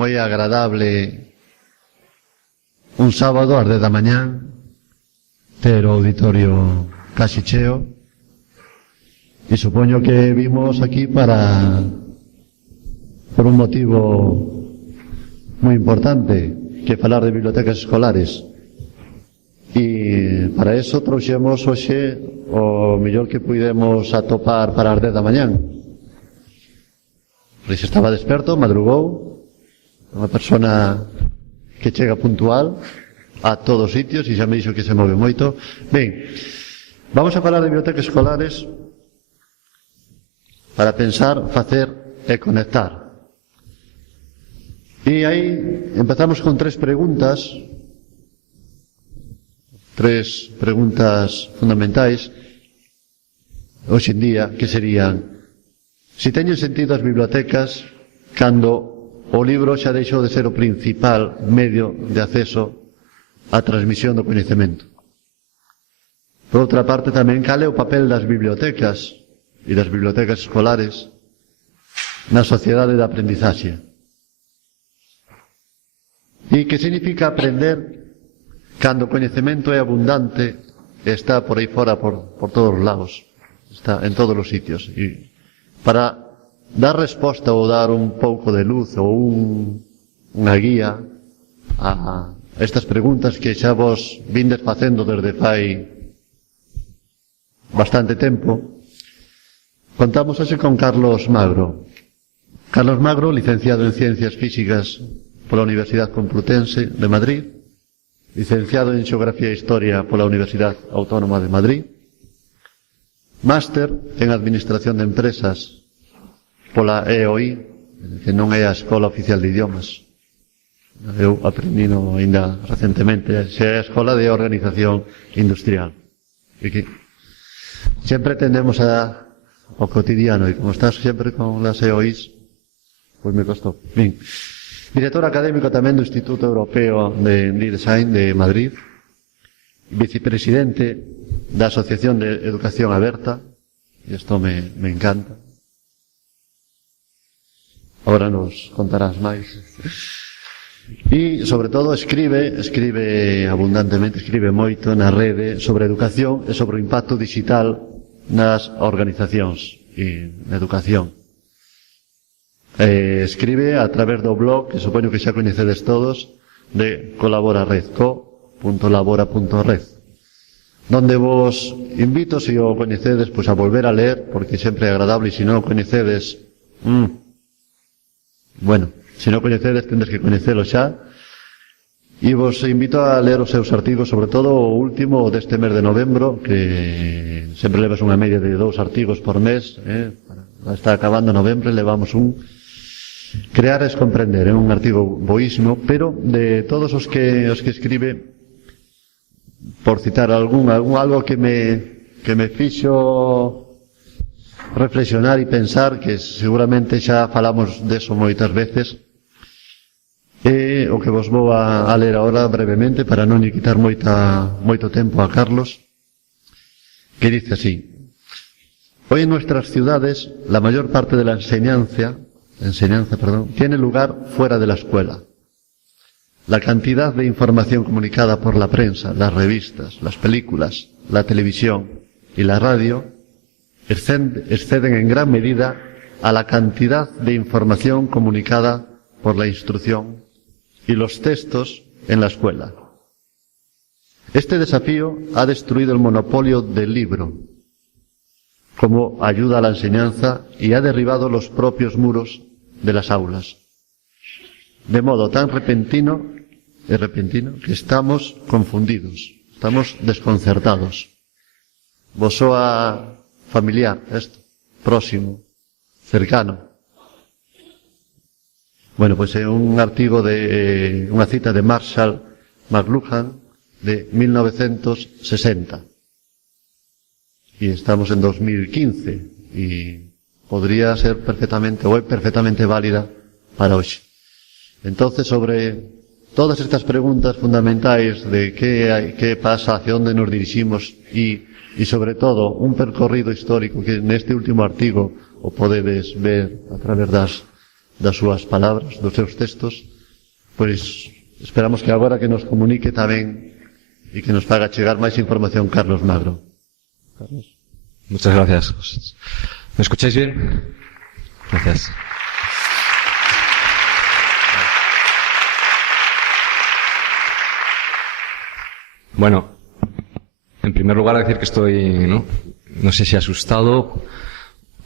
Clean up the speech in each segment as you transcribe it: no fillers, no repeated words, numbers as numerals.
moi agradable un sábado ás 10 da mañán ter o auditorio casi cheo, e supoño que vimos aquí por un motivo moi importante, que é falar de bibliotecas escolares. E para eso trouxemos hoxe o mellor que puidemos atopar para as 10 da mañán. Pois estaba desperto, madrugou, unha persona que chega puntual a todos os sitios e xa me dixo que se move moito. Ben, vamos a falar de bibliotecas escolares para pensar, facer e conectar. E aí empezamos con tres preguntas fundamentais hoxe en día, que serían: si teñen sentido as bibliotecas cando o libro xa deixou de ser o principal medio de acceso á transmisión do coñecemento. Por outra parte, tamén, cal é o papel das bibliotecas e das bibliotecas escolares na sociedade da aprendizaxe? E que significa aprender cando o coñecemento é abundante e está por aí fora, por todos os lados, está en todos os sitios? E para dar resposta ou dar un pouco de luz ou unha guía a estas preguntas que xa vos vindes facendo desde fai bastante tempo, contamos hoxe con Carlos Magro. Carlos Magro, licenciado en Ciencias Físicas pola Universidade Complutense de Madrid, licenciado en Xeografía e Historia pola Universidade Autónoma de Madrid, máster en Administración de Empresas pola EOI, que non é a Escola Oficial de Idiomas. Eu aprendino ainda recentemente, xa é a Escola de Organización Industrial. E que sempre tendemos ao cotidiano, e como estás sempre con las EOIs, pois me costou. Ben, director académico tamén do Instituto Europeo de Design de Madrid, vicepresidente da Asociación de Educación Aberta, e isto me encanta. Ahora nos contarás máis. E, sobre todo, escribe abundantemente, escribe moito na rede sobre educación e sobre o impacto digital nas organizacións e na educación. Escribe a través do blog, que supoño que xa coñecedes todos, de Colaborared, co.labora.red, donde vos invito, se o coñecedes, pois a volver a ler, porque sempre é agradable, e se non o coñecedes, bueno, se non coñecedes, tendes que coñecelo xa. E vos invito a ler os seus artigos, sobre todo o último deste mes de novembro, que sempre levas unha media de 2 artigos por mes, está acabando novembro, levamos un. Crear es comprender, é un artigo boísimo, pero de todos os que escribe, por citar algo que me fixo reflexionar e pensar, que seguramente xa falamos deso moitas veces, é o que vos vou a ler agora brevemente para non lle quitar moito tempo a Carlos, que dice así: hoy en nuestras ciudades la mayor parte de la enseñanza, tiene lugar fuera de la escuela. La cantidad de información comunicada por la prensa, las revistas, las películas, la televisión y la radio exceden en gran medida a la cantidad de información comunicada por la instrucción y los textos en la escuela. Este desafío ha destruido el monopolio del libro como ayuda a la enseñanza y ha derribado los propios muros de las aulas, de modo tan repentino que estamos confundidos, estamos desconcertados. Vos soa familiar esto, próximo, cercano? Bueno, pois é un artigo de unha cita de Marshall McLuhan de 1960 e estamos en 2015 e podría ser perfectamente, ou é perfectamente válida para hoxe. Entonces, sobre todas estas preguntas fundamentais de que pasa, hacia onde nos diriximos e sobre todo un percorrido histórico que neste último artigo o podedes ver a través das súas palabras, dos seus textos, pois esperamos que agora que nos comunique tamén e que nos faga chegar máis información Carlos Magro. Carlos. Muchas gracias. ¿Me escucháis bien? Gracias. Bueno, en primer lugar decir que estoy, no sé si asustado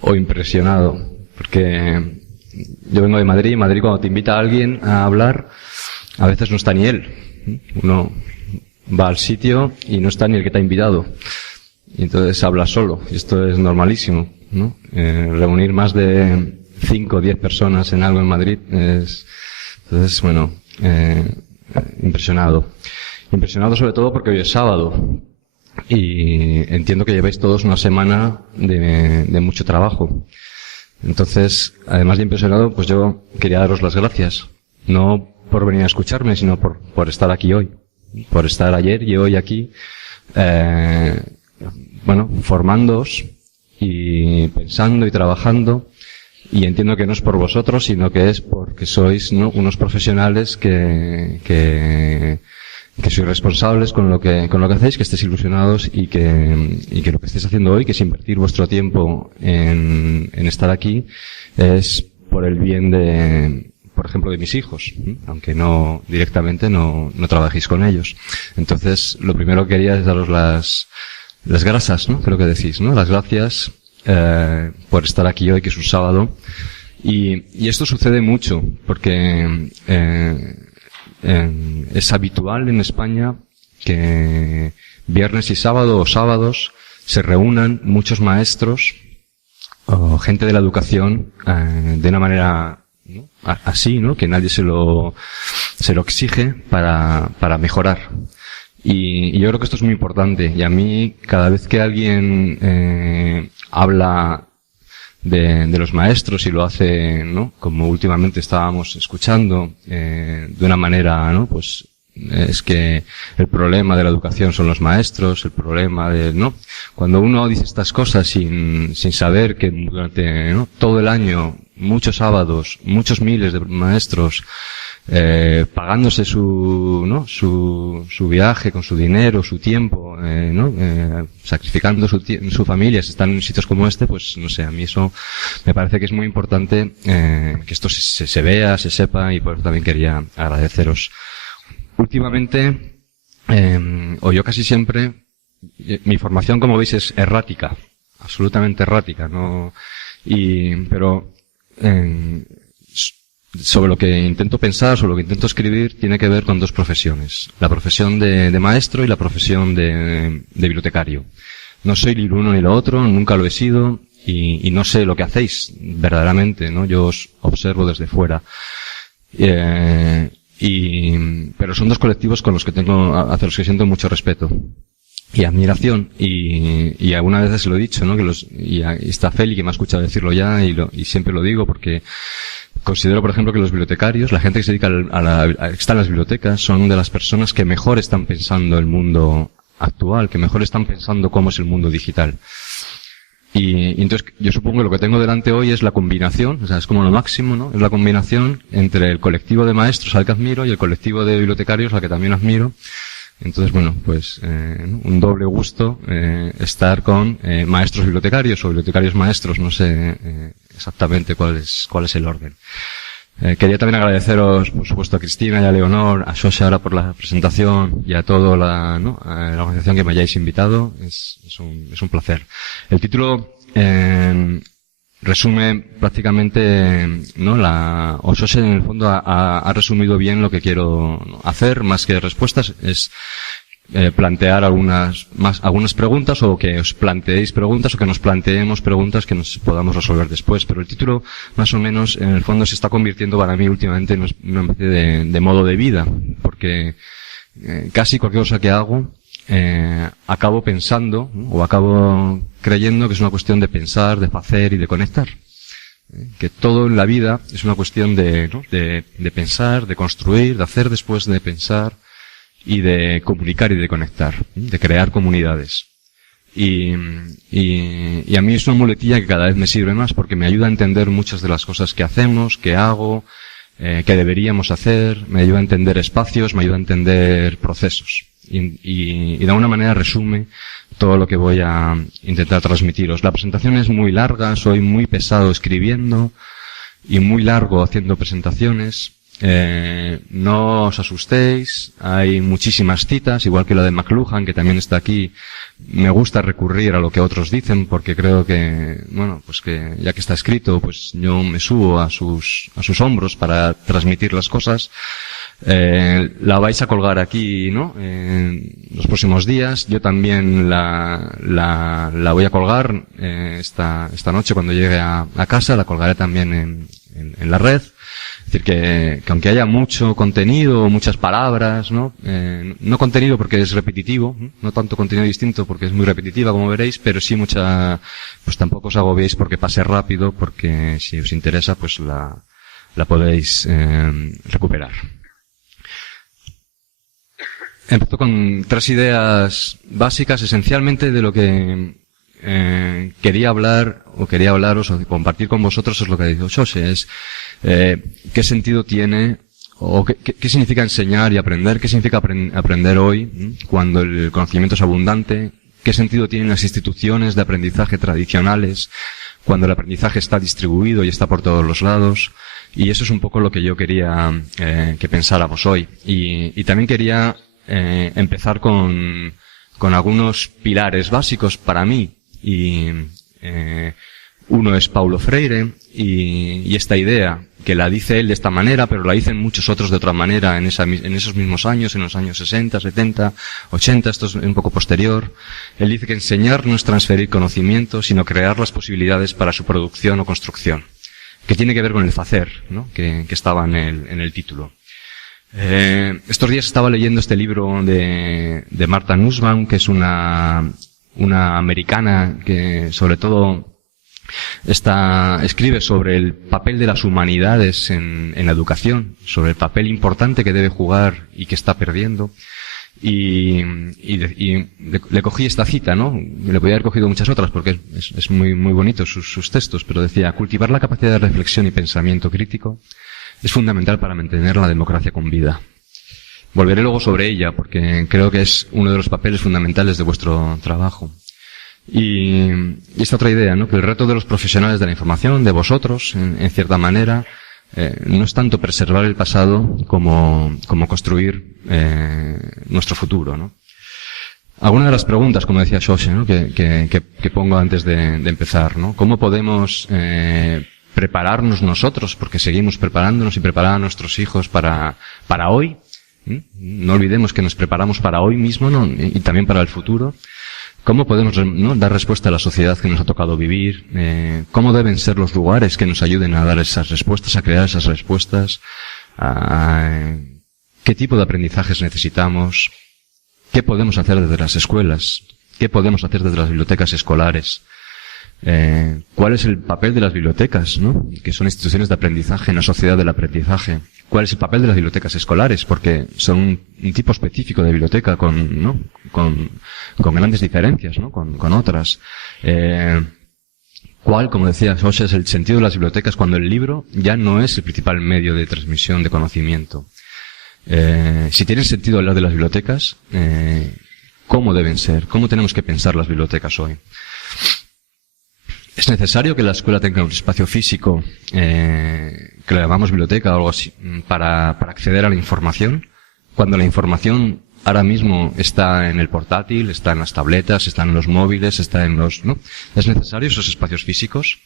o impresionado, porque yo vengo de Madrid, y en Madrid cuando te invita a alguien a hablar, a veces no está ni él. Uno va al sitio y no está ni el que te ha invitado. Y entonces habla solo. Y esto es normalísimo, ¿no? Reunir más de 5 o 10 personas en algo en Madrid es... Entonces, bueno, impresionado. Impresionado sobre todo porque hoy es sábado. Y entiendo que lleváis todos una semana de mucho trabajo. Entonces, además de impresionado, pues yo quería daros las gracias. No por venir a escucharme, sino por estar aquí hoy. Por estar ayer y hoy aquí, formándoos y pensando y trabajando. Y entiendo que no es por vosotros, sino que es porque sois, ¿no?, unos profesionales que sois responsables con lo que hacéis, que estéis ilusionados y que lo que estáis haciendo hoy, que es invertir vuestro tiempo en estar aquí, es por el bien por ejemplo, de mis hijos, aunque no directamente no trabajéis con ellos. Entonces, lo primero que quería es daros las grasas, ¿no? Creo que decís, ¿no? Las gracias por estar aquí hoy, que es un sábado. Y esto sucede mucho, porque es habitual en España que viernes y sábado o sábados se reúnan muchos maestros o gente de la educación de una manera, ¿no?, así, ¿no?, que nadie se lo exige para mejorar. Y yo creo que esto es muy importante. Y a mí, cada vez que alguien habla de los maestros y lo hace, ¿no?, como últimamente estábamos escuchando, de una manera, ¿no?, pues es que el problema de la educación son los maestros, el problema ¿no? Cuando uno dice estas cosas sin saber que durante, ¿no?, todo el año, muchos sábados, muchos miles de maestros pagándose su viaje con su dinero, su tiempo, sacrificando su familia, si están en sitios como este, pues no sé, a mí eso me parece que es muy importante, que esto se vea, se sepa, y por eso también quería agradeceros. Últimamente, o yo casi siempre, mi formación, como veis, es errática, absolutamente errática, pero sobre lo que intento pensar, sobre lo que intento escribir, tiene que ver con dos profesiones. La profesión de maestro y la profesión de bibliotecario. No soy ni lo uno ni lo otro, nunca lo he sido, y no sé lo que hacéis verdaderamente, ¿no? Yo os observo desde fuera. Pero son dos colectivos con los que hacia los que siento mucho respeto y admiración, y algunas veces se lo he dicho, ¿no? Y está Feli, que me ha escuchado decirlo ya, y siempre lo digo, porque considero, por ejemplo, que los bibliotecarios, la gente que se dedica que está en las bibliotecas, son de las personas que mejor están pensando el mundo actual, que mejor están pensando cómo es el mundo digital. Y entonces yo supongo que lo que tengo delante hoy es la combinación, o sea, es como lo máximo, ¿no? Es la combinación entre el colectivo de maestros al que admiro y el colectivo de bibliotecarios al que también admiro. Entonces, bueno, pues un doble gusto estar con maestros bibliotecarios o bibliotecarios maestros, no sé exactamente cuál es el orden. Quería también agradeceros, por supuesto, a Cristina y a Leonor, a Xosha ahora por la presentación y a toda la organización que me hayáis invitado. Es un placer. El título resume prácticamente, ¿no? Xosha en el fondo ha resumido bien lo que quiero hacer, más que respuestas, es plantear algunas preguntas, o que os planteéis preguntas, o que nos planteemos preguntas que nos podamos resolver después. Pero el título, más o menos, en el fondo se está convirtiendo para mí últimamente en una especie de modo de vida, porque casi cualquier cosa que hago acabo pensando, ¿no?, o acabo creyendo que es una cuestión de pensar, de hacer y de conectar. Que todo en la vida es una cuestión de pensar, de construir, de hacer después de pensar, y de comunicar y de conectar, de crear comunidades. y a mí es una muletilla que cada vez me sirve más porque me ayuda a entender muchas de las cosas que hacemos, que hago, que deberíamos hacer, me ayuda a entender espacios, me ayuda a entender procesos. Y de alguna manera resume todo lo que voy a intentar transmitiros. La presentación es muy larga, soy muy pesado escribiendo y muy largo haciendo presentaciones. No os asustéis, hay muchísimas citas, igual que la de McLuhan, que también está aquí. Me gusta recurrir a lo que otros dicen porque creo que, bueno, pues que ya que está escrito, pues yo me subo a sus hombros para transmitir las cosas. La vais a colgar aquí, ¿no? En los próximos días. Yo también la voy a colgar esta noche cuando llegue a casa. La colgaré también en la red. Es decir, que aunque haya mucho contenido, muchas palabras, ¿no? No contenido porque es repetitivo, no tanto contenido distinto porque es muy repetitiva, como veréis, pero sí mucha, pues tampoco os agobiéis porque pase rápido, porque si os interesa, pues la podéis recuperar. Empiezo con 3 ideas básicas, esencialmente de lo que quería hablaros o compartir con vosotros es lo que ha dicho Xose, es qué sentido tiene o qué significa enseñar y aprender, qué significa aprender hoy cuando el conocimiento es abundante, qué sentido tienen las instituciones de aprendizaje tradicionales cuando el aprendizaje está distribuido y está por todos los lados. Y eso es un poco lo que yo quería que pensáramos hoy. Y también quería empezar con algunos pilares básicos para mí. Y uno es Paulo Freire y esta idea que la dice él de esta manera, pero la dicen muchos otros de otra manera en esos mismos años, en los años 60, 70, 80, esto es un poco posterior. Él dice que enseñar no es transferir conocimiento, sino crear las posibilidades para su producción o construcción, que tiene que ver con el facer, ¿no? que estaba en el título. Estos días estaba leyendo este libro de Martha Nussbaum, que es una americana que sobre todo escribe sobre el papel de las humanidades en la educación, sobre el papel importante que debe jugar y que está perdiendo. Y le cogí esta cita, ¿no? Le podía haber cogido muchas otras porque es muy, muy bonito sus textos, pero decía, cultivar la capacidad de reflexión y pensamiento crítico es fundamental para mantener la democracia con vida. Volveré luego sobre ella porque creo que es uno de los papeles fundamentales de vuestro trabajo. Y esta otra idea, ¿no? Que el reto de los profesionales de la información, de vosotros, en cierta manera, no es tanto preservar el pasado como construir nuestro futuro, ¿no? Algunas de las preguntas, como decía Xose, ¿no? que pongo antes de empezar, ¿no? ¿Cómo podemos prepararnos nosotros? Porque seguimos preparándonos y preparar a nuestros hijos para hoy. No olvidemos que nos preparamos para hoy mismo, ¿no? Y también para el futuro. ¿Cómo podemos, ¿no? dar respuesta a la sociedad que nos ha tocado vivir? ¿Cómo deben ser los lugares que nos ayuden a dar esas respuestas, a crear esas respuestas? ¿Qué tipo de aprendizajes necesitamos? ¿Qué podemos hacer desde las escuelas? ¿Qué podemos hacer desde las bibliotecas escolares? ¿Cuál es el papel de las bibliotecas, ¿no? Que son instituciones de aprendizaje en la sociedad del aprendizaje? ¿Cuál es el papel de las bibliotecas escolares? Porque son un tipo específico de biblioteca con grandes diferencias, ¿no? Con otras. ¿Cuál, como decía Xose, es el sentido de las bibliotecas cuando el libro ya no es el principal medio de transmisión de conocimiento? Si tiene sentido hablar de las bibliotecas, ¿cómo deben ser? ¿Cómo tenemos que pensar las bibliotecas hoy? ¿Es necesario que la escuela tenga un espacio físico, que le llamamos biblioteca o algo así, para acceder a la información? Cuando la información ahora mismo está en el portátil, está en las tabletas, está en los móviles, está en los, ¿no? ¿Es necesario esos espacios físicos?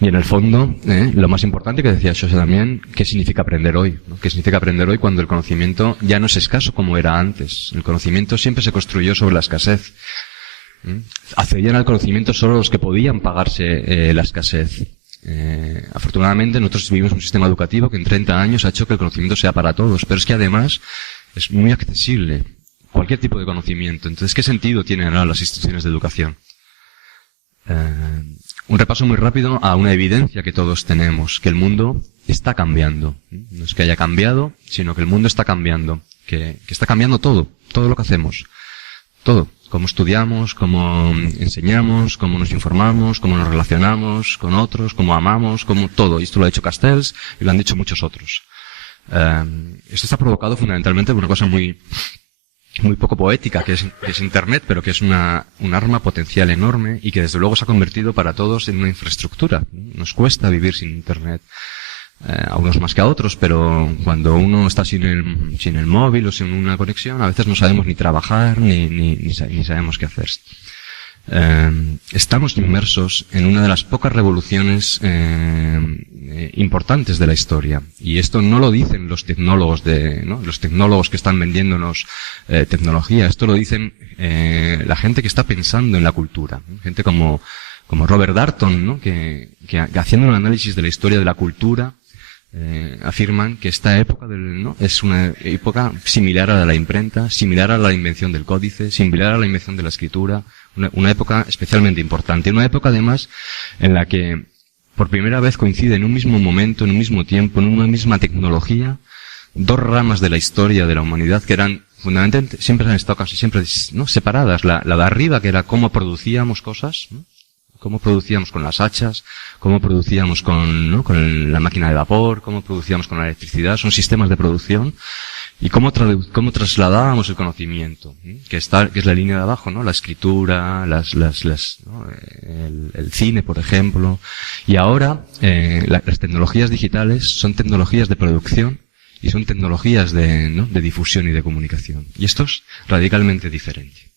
Y en el fondo, lo más importante que decía Xose también, ¿qué significa aprender hoy? ¿No? ¿Qué significa aprender hoy cuando el conocimiento ya no es escaso como era antes? El conocimiento siempre se construyó sobre la escasez. Accedían al conocimiento solo los que podían pagarse la escasez. Afortunadamente nosotros vivimos un sistema educativo que en 30 años ha hecho que el conocimiento sea para todos, pero es que además es muy accesible cualquier tipo de conocimiento. Entonces, ¿qué sentido tienen ahora las instituciones de educación? Un repaso muy rápido a una evidencia que todos tenemos, que el mundo está cambiando. No es que haya cambiado, sino que el mundo está cambiando, que está cambiando todo lo que hacemos. Todo. Cómo estudiamos, cómo enseñamos, cómo nos informamos, cómo nos relacionamos con otros, cómo amamos, cómo todo. Y esto lo ha dicho Castells y lo han dicho muchos otros. Esto está provocado fundamentalmente por una cosa muy poco poética, que es Internet, pero que es un arma potencial enorme y que desde luego se ha convertido para todos en una infraestructura. Nos cuesta vivir sin Internet. A unos más que a otros, pero cuando uno está sin el móvil o sin una conexión, a veces no sabemos ni trabajar ni sabemos qué hacer. Estamos inmersos en una de las pocas revoluciones importantes de la historia, y esto no lo dicen los tecnólogos los tecnólogos que están vendiéndonos tecnología. Esto lo dicen la gente que está pensando en la cultura, gente como Robert Darnton, ¿no? que haciendo un análisis de la historia de la cultura afirman que esta época es una época similar a la imprenta, similar a la invención del códice, similar a la invención de la escritura, una época especialmente importante, una época además en la que por primera vez coincide en un mismo momento, en un mismo tiempo, en una misma tecnología, dos ramas de la historia de la humanidad que eran fundamentalmente, siempre han estado casi siempre separadas. La de arriba, que era cómo producíamos cosas, ¿no? Cómo producíamos con las hachas, cómo producíamos con la máquina de vapor, cómo producíamos con la electricidad, son sistemas de producción, y cómo trasladábamos el conocimiento, que es la línea de abajo, ¿no? La escritura, el cine, por ejemplo. Y ahora, las tecnologías digitales son tecnologías de producción y son tecnologías de difusión y de comunicación. Y esto es radicalmente diferente.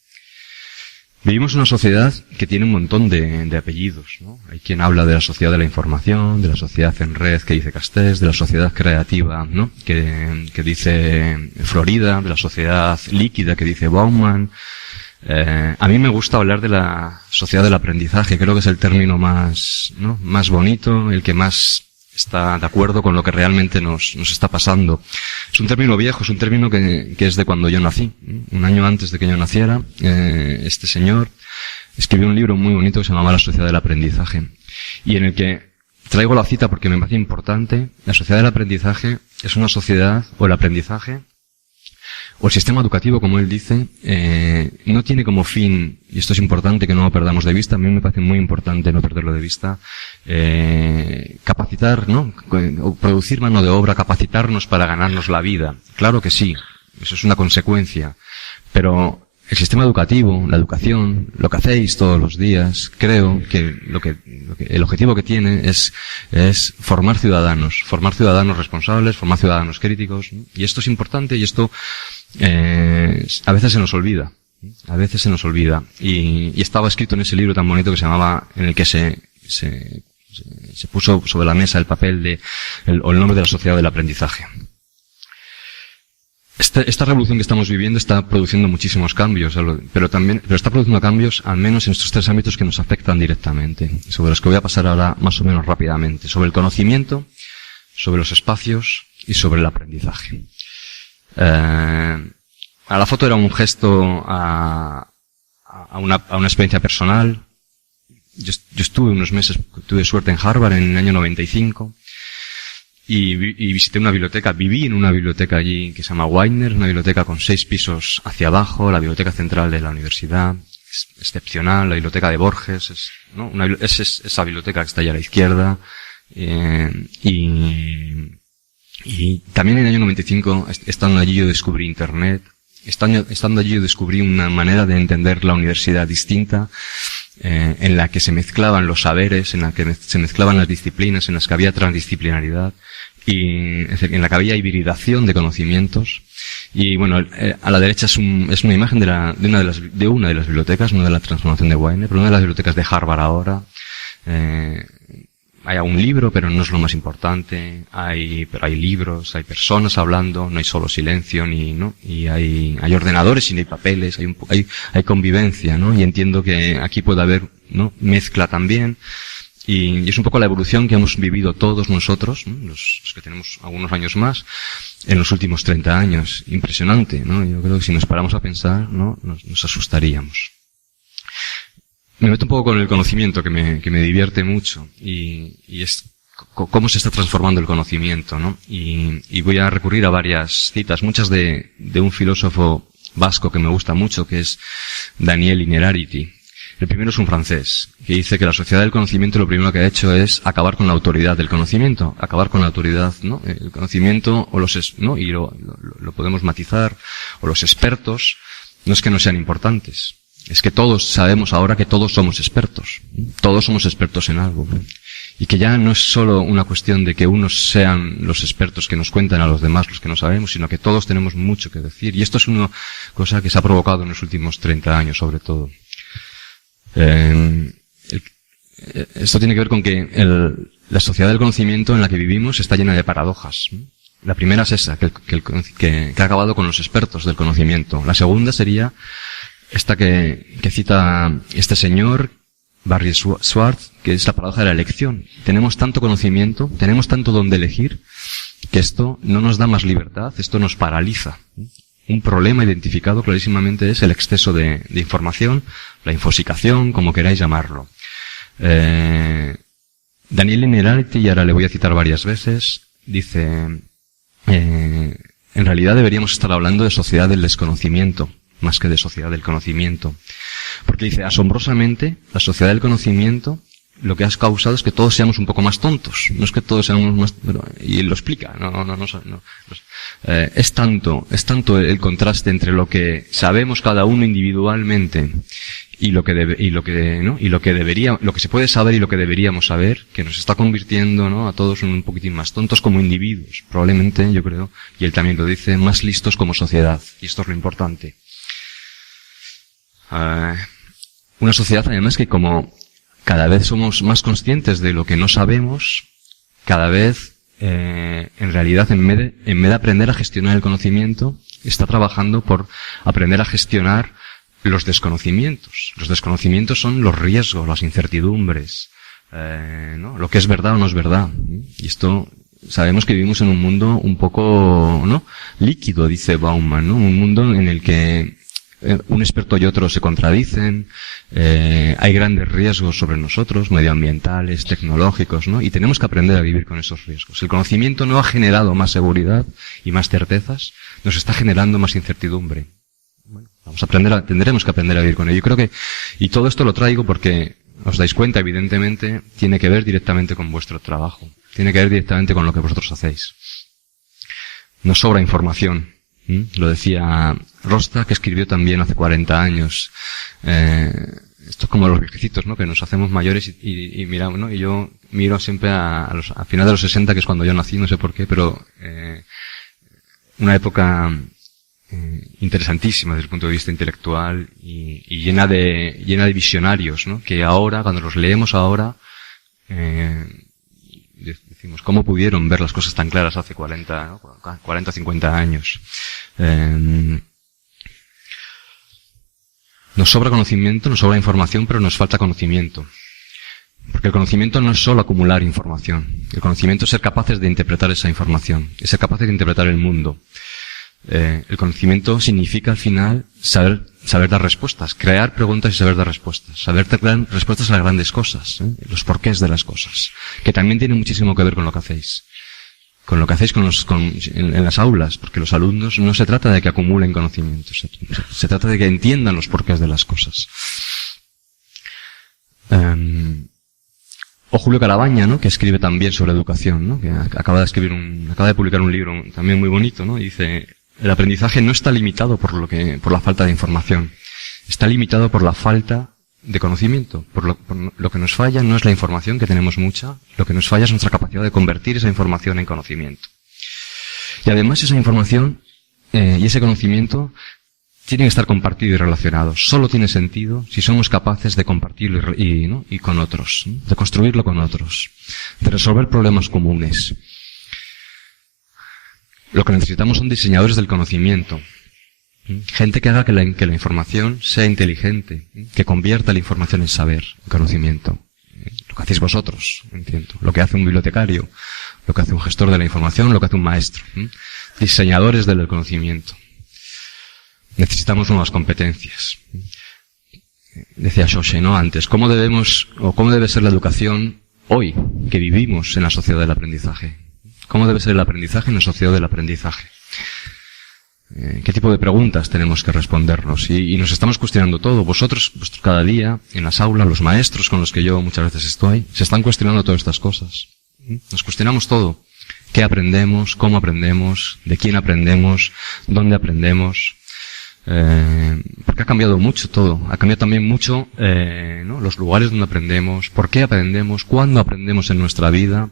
Vivimos en una sociedad que tiene un montón de apellidos, ¿no? Hay quien habla de la sociedad de la información, de la sociedad en red, que dice Castells, de la sociedad creativa, ¿no? Que dice Florida, de la sociedad líquida, que dice Bauman. A mí me gusta hablar de la sociedad del aprendizaje. Creo que es el término más bonito, el que más está de acuerdo con lo que realmente nos está pasando. Es un término viejo, es un término que es de cuando yo nací. Un año antes de que yo naciera, este señor escribió un libro muy bonito que se llamaba La sociedad del aprendizaje, y en el que traigo la cita porque me parece importante. La sociedad del aprendizaje es una sociedad, o el aprendizaje, o el sistema educativo, como él dice, no tiene como fin, y esto es importante que no lo perdamos de vista, a mí me parece muy importante no perderlo de vista, capacitar, ¿no? O producir mano de obra, capacitarnos para ganarnos la vida. Claro que sí, eso es una consecuencia, pero el sistema educativo, la educación, lo que hacéis todos los días, creo que el objetivo que tiene es formar ciudadanos responsables, formar ciudadanos críticos, y esto es importante, y esto a veces se nos olvida. Y estaba escrito en ese libro tan bonito que se llamaba, en el que se puso sobre la mesa el papel o el nombre de la sociedad del aprendizaje. Esta revolución que estamos viviendo está produciendo muchísimos cambios, pero está produciendo cambios al menos en estos tres ámbitos que nos afectan directamente, sobre los que voy a pasar ahora más o menos rápidamente: sobre el conocimiento, sobre los espacios y sobre el aprendizaje. A la foto era un gesto a una experiencia personal. Yo estuve unos meses, tuve suerte en Harvard en el año 95. Y visité una biblioteca, viví en una biblioteca allí que se llama Weiner, una biblioteca con 6 pisos hacia abajo, la biblioteca central de la universidad, es excepcional, la biblioteca de Borges, es esa biblioteca que está allá a la izquierda, y también en el año 95, estando allí, yo descubrí Internet, estando allí yo descubrí una manera de entender la universidad distinta, en la que se mezclaban los saberes, en la que se mezclaban las disciplinas, en las que había transdisciplinaridad, y en la que había hibridación de conocimientos. Y bueno, a la derecha es una imagen de una de las bibliotecas, no de la transformación de Weiner, pero una de las bibliotecas de Harvard ahora. Hay un libro, pero no es lo más importante. Pero hay libros, hay personas hablando, no hay solo silencio, y hay ordenadores y no hay papeles, hay convivencia, ¿no? Y entiendo que aquí puede haber, ¿no?, mezcla también. Y es un poco la evolución que hemos vivido todos nosotros, ¿no?, los que tenemos algunos años más, en los últimos 30 años. Impresionante, ¿no? Yo creo que si nos paramos a pensar, ¿no?, nos asustaríamos. Me meto un poco con el conocimiento, que me divierte mucho, y es cómo se está transformando el conocimiento, ¿no? Y voy a recurrir a varias citas, muchas de un filósofo vasco que me gusta mucho, que es Daniel Innerarity. El primero es un francés, que dice que la sociedad del conocimiento lo primero que ha hecho es acabar con la autoridad del conocimiento, acabar con la autoridad, ¿no? El conocimiento, ¿no? Y lo podemos matizar, o los expertos, no es que no sean importantes, es que todos sabemos ahora que todos somos expertos en algo, ¿no? Y que ya no es solo una cuestión de que unos sean los expertos que nos cuentan a los demás los que no sabemos, sino que todos tenemos mucho que decir. Y esto es una cosa que se ha provocado en los últimos 30 años, sobre todo. Esto tiene que ver con que la sociedad del conocimiento en la que vivimos está llena de paradojas. La primera es esa, que ha acabado con los expertos del conocimiento. La segunda sería esta que cita este señor, Barry Schwartz, que es la paradoja de la elección. Tenemos tanto conocimiento, tenemos tanto donde elegir, que esto no nos da más libertad, esto nos paraliza. Un problema identificado clarísimamente es el exceso de información, la infosicación, como queráis llamarlo. Daniel Innerarity, y ahora le voy a citar varias veces, dice, en realidad deberíamos estar hablando de sociedad del desconocimiento, más que de sociedad del conocimiento. Porque dice, asombrosamente, la sociedad del conocimiento lo que has causado es que todos seamos un poco más tontos. No es que todos seamos más, y él lo explica, es tanto el contraste entre lo que sabemos cada uno individualmente y lo que se puede saber y lo que deberíamos saber, que nos está convirtiendo, ¿no?, a todos un poquitín más tontos como individuos, probablemente, yo creo, y él también lo dice, más listos como sociedad. Y esto es lo importante. Una sociedad, además, que como cada vez somos más conscientes de lo que no sabemos, cada vez, en realidad, en vez de aprender a gestionar el conocimiento, está trabajando por aprender a gestionar los desconocimientos. Los desconocimientos son los riesgos, las incertidumbres, ¿no?, lo que es verdad o no es verdad. Y esto, sabemos que vivimos en un mundo un poco, ¿no?, líquido, dice Bauman, ¿no?, un mundo en el que un experto y otro se contradicen, hay grandes riesgos sobre nosotros, medioambientales, tecnológicos, ¿no? Y tenemos que aprender a vivir con esos riesgos. El conocimiento no ha generado más seguridad y más certezas, nos está generando más incertidumbre. Bueno, tendremos que aprender a vivir con ello. Yo creo que, y todo esto lo traigo porque os dais cuenta, evidentemente, tiene que ver directamente con vuestro trabajo, tiene que ver directamente con lo que vosotros hacéis. Nos sobra información. Lo decía Rosta, que escribió también hace 40 años. Esto es como los viejecitos, ¿no?, que nos hacemos mayores y miramos, ¿no? Y yo miro siempre a final de los 60, que es cuando yo nací, no sé por qué, pero una época interesantísima desde el punto de vista intelectual y llena de visionarios, ¿no?, que ahora, cuando los leemos ahora, decimos, ¿cómo pudieron ver las cosas tan claras hace 40 o 50 años? Nos sobra conocimiento, nos sobra información, pero nos falta conocimiento. Porque el conocimiento no es solo acumular información. El conocimiento es ser capaces de interpretar esa información, es ser capaces de interpretar el mundo. El conocimiento significa, al final, saber dar respuestas, crear preguntas y saber dar respuestas, saber dar respuestas a las grandes cosas, los porqués de las cosas, que también tiene muchísimo que ver con lo que hacéis. Con lo que hacéis en las aulas, porque los alumnos no se trata de que acumulen conocimientos, se trata de que entiendan los porqués de las cosas. O Julio Carabaña, ¿no?, que escribe también sobre educación, ¿no?, que acaba de publicar un libro también muy bonito, ¿no?, y dice, el aprendizaje no está limitado por la falta de información, está limitado por la falta de conocimiento. Por lo que nos falla no es la información, que tenemos mucha, lo que nos falla es nuestra capacidad de convertir esa información en conocimiento. Y además esa información y ese conocimiento tienen que estar compartidos y relacionados. Solo tiene sentido si somos capaces de compartirlo y con otros, ¿no?, de construirlo con otros, de resolver problemas comunes. Lo que necesitamos son diseñadores del conocimiento. Gente que haga que la información sea inteligente, que convierta la información en saber, en conocimiento. Lo que hacéis vosotros, entiendo. Lo que hace un bibliotecario, lo que hace un gestor de la información, lo que hace un maestro. Diseñadores del conocimiento. Necesitamos nuevas competencias. Decía Xoxe, ¿no?, antes, ¿cómo debe ser la educación hoy, que vivimos en la sociedad del aprendizaje? ¿Cómo debe ser el aprendizaje en la sociedad del aprendizaje? ¿Qué tipo de preguntas tenemos que respondernos? Y nos estamos cuestionando todo. Vosotros cada día, en las aulas, los maestros con los que yo muchas veces estoy, se están cuestionando todas estas cosas. Nos cuestionamos todo. ¿Qué aprendemos? ¿Cómo aprendemos? ¿De quién aprendemos? ¿Dónde aprendemos? Porque ha cambiado mucho todo. Ha cambiado también mucho, ¿no? Los lugares donde aprendemos, por qué aprendemos, cuándo aprendemos en nuestra vida.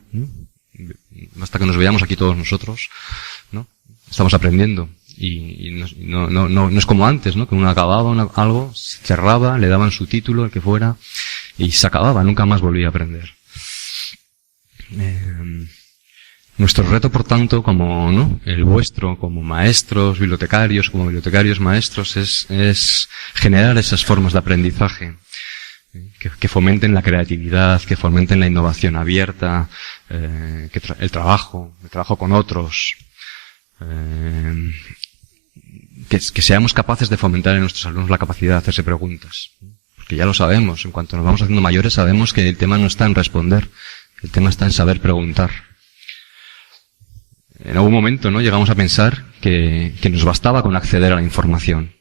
Basta que nos veamos aquí todos nosotros, ¿no? Estamos aprendiendo. Y no es como antes, ¿no? Que uno acababa algo, cerraba, le daban su título, el que fuera, y se acababa, nunca más volvía a aprender. Nuestro reto, por tanto, como, ¿no? El vuestro, como maestros, bibliotecarios maestros, es generar esas formas de aprendizaje que fomenten la creatividad, que fomenten la innovación abierta, el trabajo con otros, que seamos capaces de fomentar en nuestros alumnos la capacidad de hacerse preguntas. Porque ya lo sabemos, en cuanto nos vamos haciendo mayores sabemos que el tema no está en responder, el tema está en saber preguntar. En algún momento, ¿no? Llegamos a pensar que nos bastaba con acceder a la información,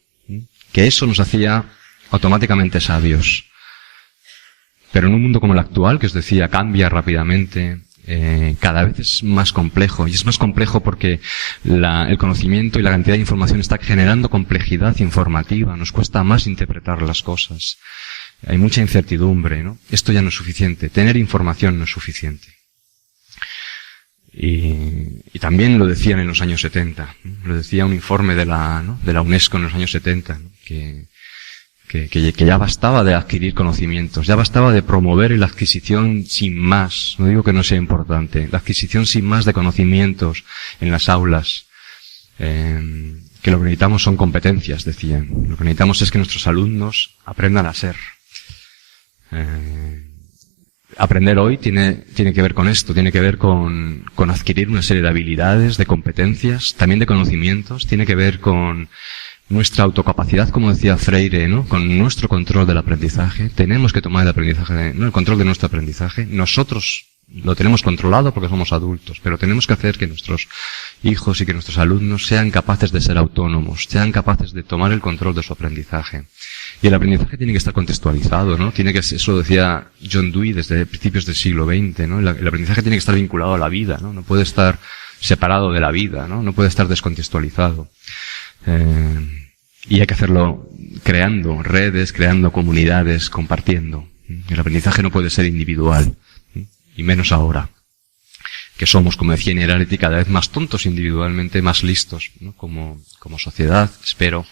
que eso nos hacía automáticamente sabios. Pero en un mundo como el actual, que os decía, cambia rápidamente, cada vez es más complejo, y es más complejo porque el conocimiento y la cantidad de información está generando complejidad informativa, nos cuesta más interpretar las cosas, hay mucha incertidumbre, ¿no? Esto ya no es suficiente, tener información no es suficiente. Y también lo decían en los años 70, ¿no? Lo decía un informe de la UNESCO en los años 70, ¿no? Que ya bastaba de adquirir conocimientos, ya bastaba de promover la adquisición sin más, no digo que no sea importante, la adquisición sin más de conocimientos en las aulas, que lo que necesitamos son competencias, decían, lo que necesitamos es que nuestros alumnos aprendan a ser. Aprender hoy tiene que ver con esto, tiene que ver con adquirir una serie de habilidades, de competencias, también de conocimientos, tiene que ver con nuestra autocapacidad, como decía Freire, ¿no? Con nuestro control del aprendizaje. Tenemos que tomar el aprendizaje, ¿no? El control de nuestro aprendizaje. Nosotros lo tenemos controlado porque somos adultos, pero tenemos que hacer que nuestros hijos y que nuestros alumnos sean capaces de ser autónomos, sean capaces de tomar el control de su aprendizaje. Y el aprendizaje tiene que estar contextualizado, ¿no? Eso lo decía John Dewey desde principios del siglo XX, ¿no? El aprendizaje tiene que estar vinculado a la vida, ¿no? No puede estar separado de la vida, ¿no? No puede estar descontextualizado. Y hay que hacerlo creando redes, creando comunidades, compartiendo. El aprendizaje no puede ser individual, y menos ahora, que somos, como decía Nerarity, cada vez más tontos individualmente, más listos, ¿no? Como sociedad, espero.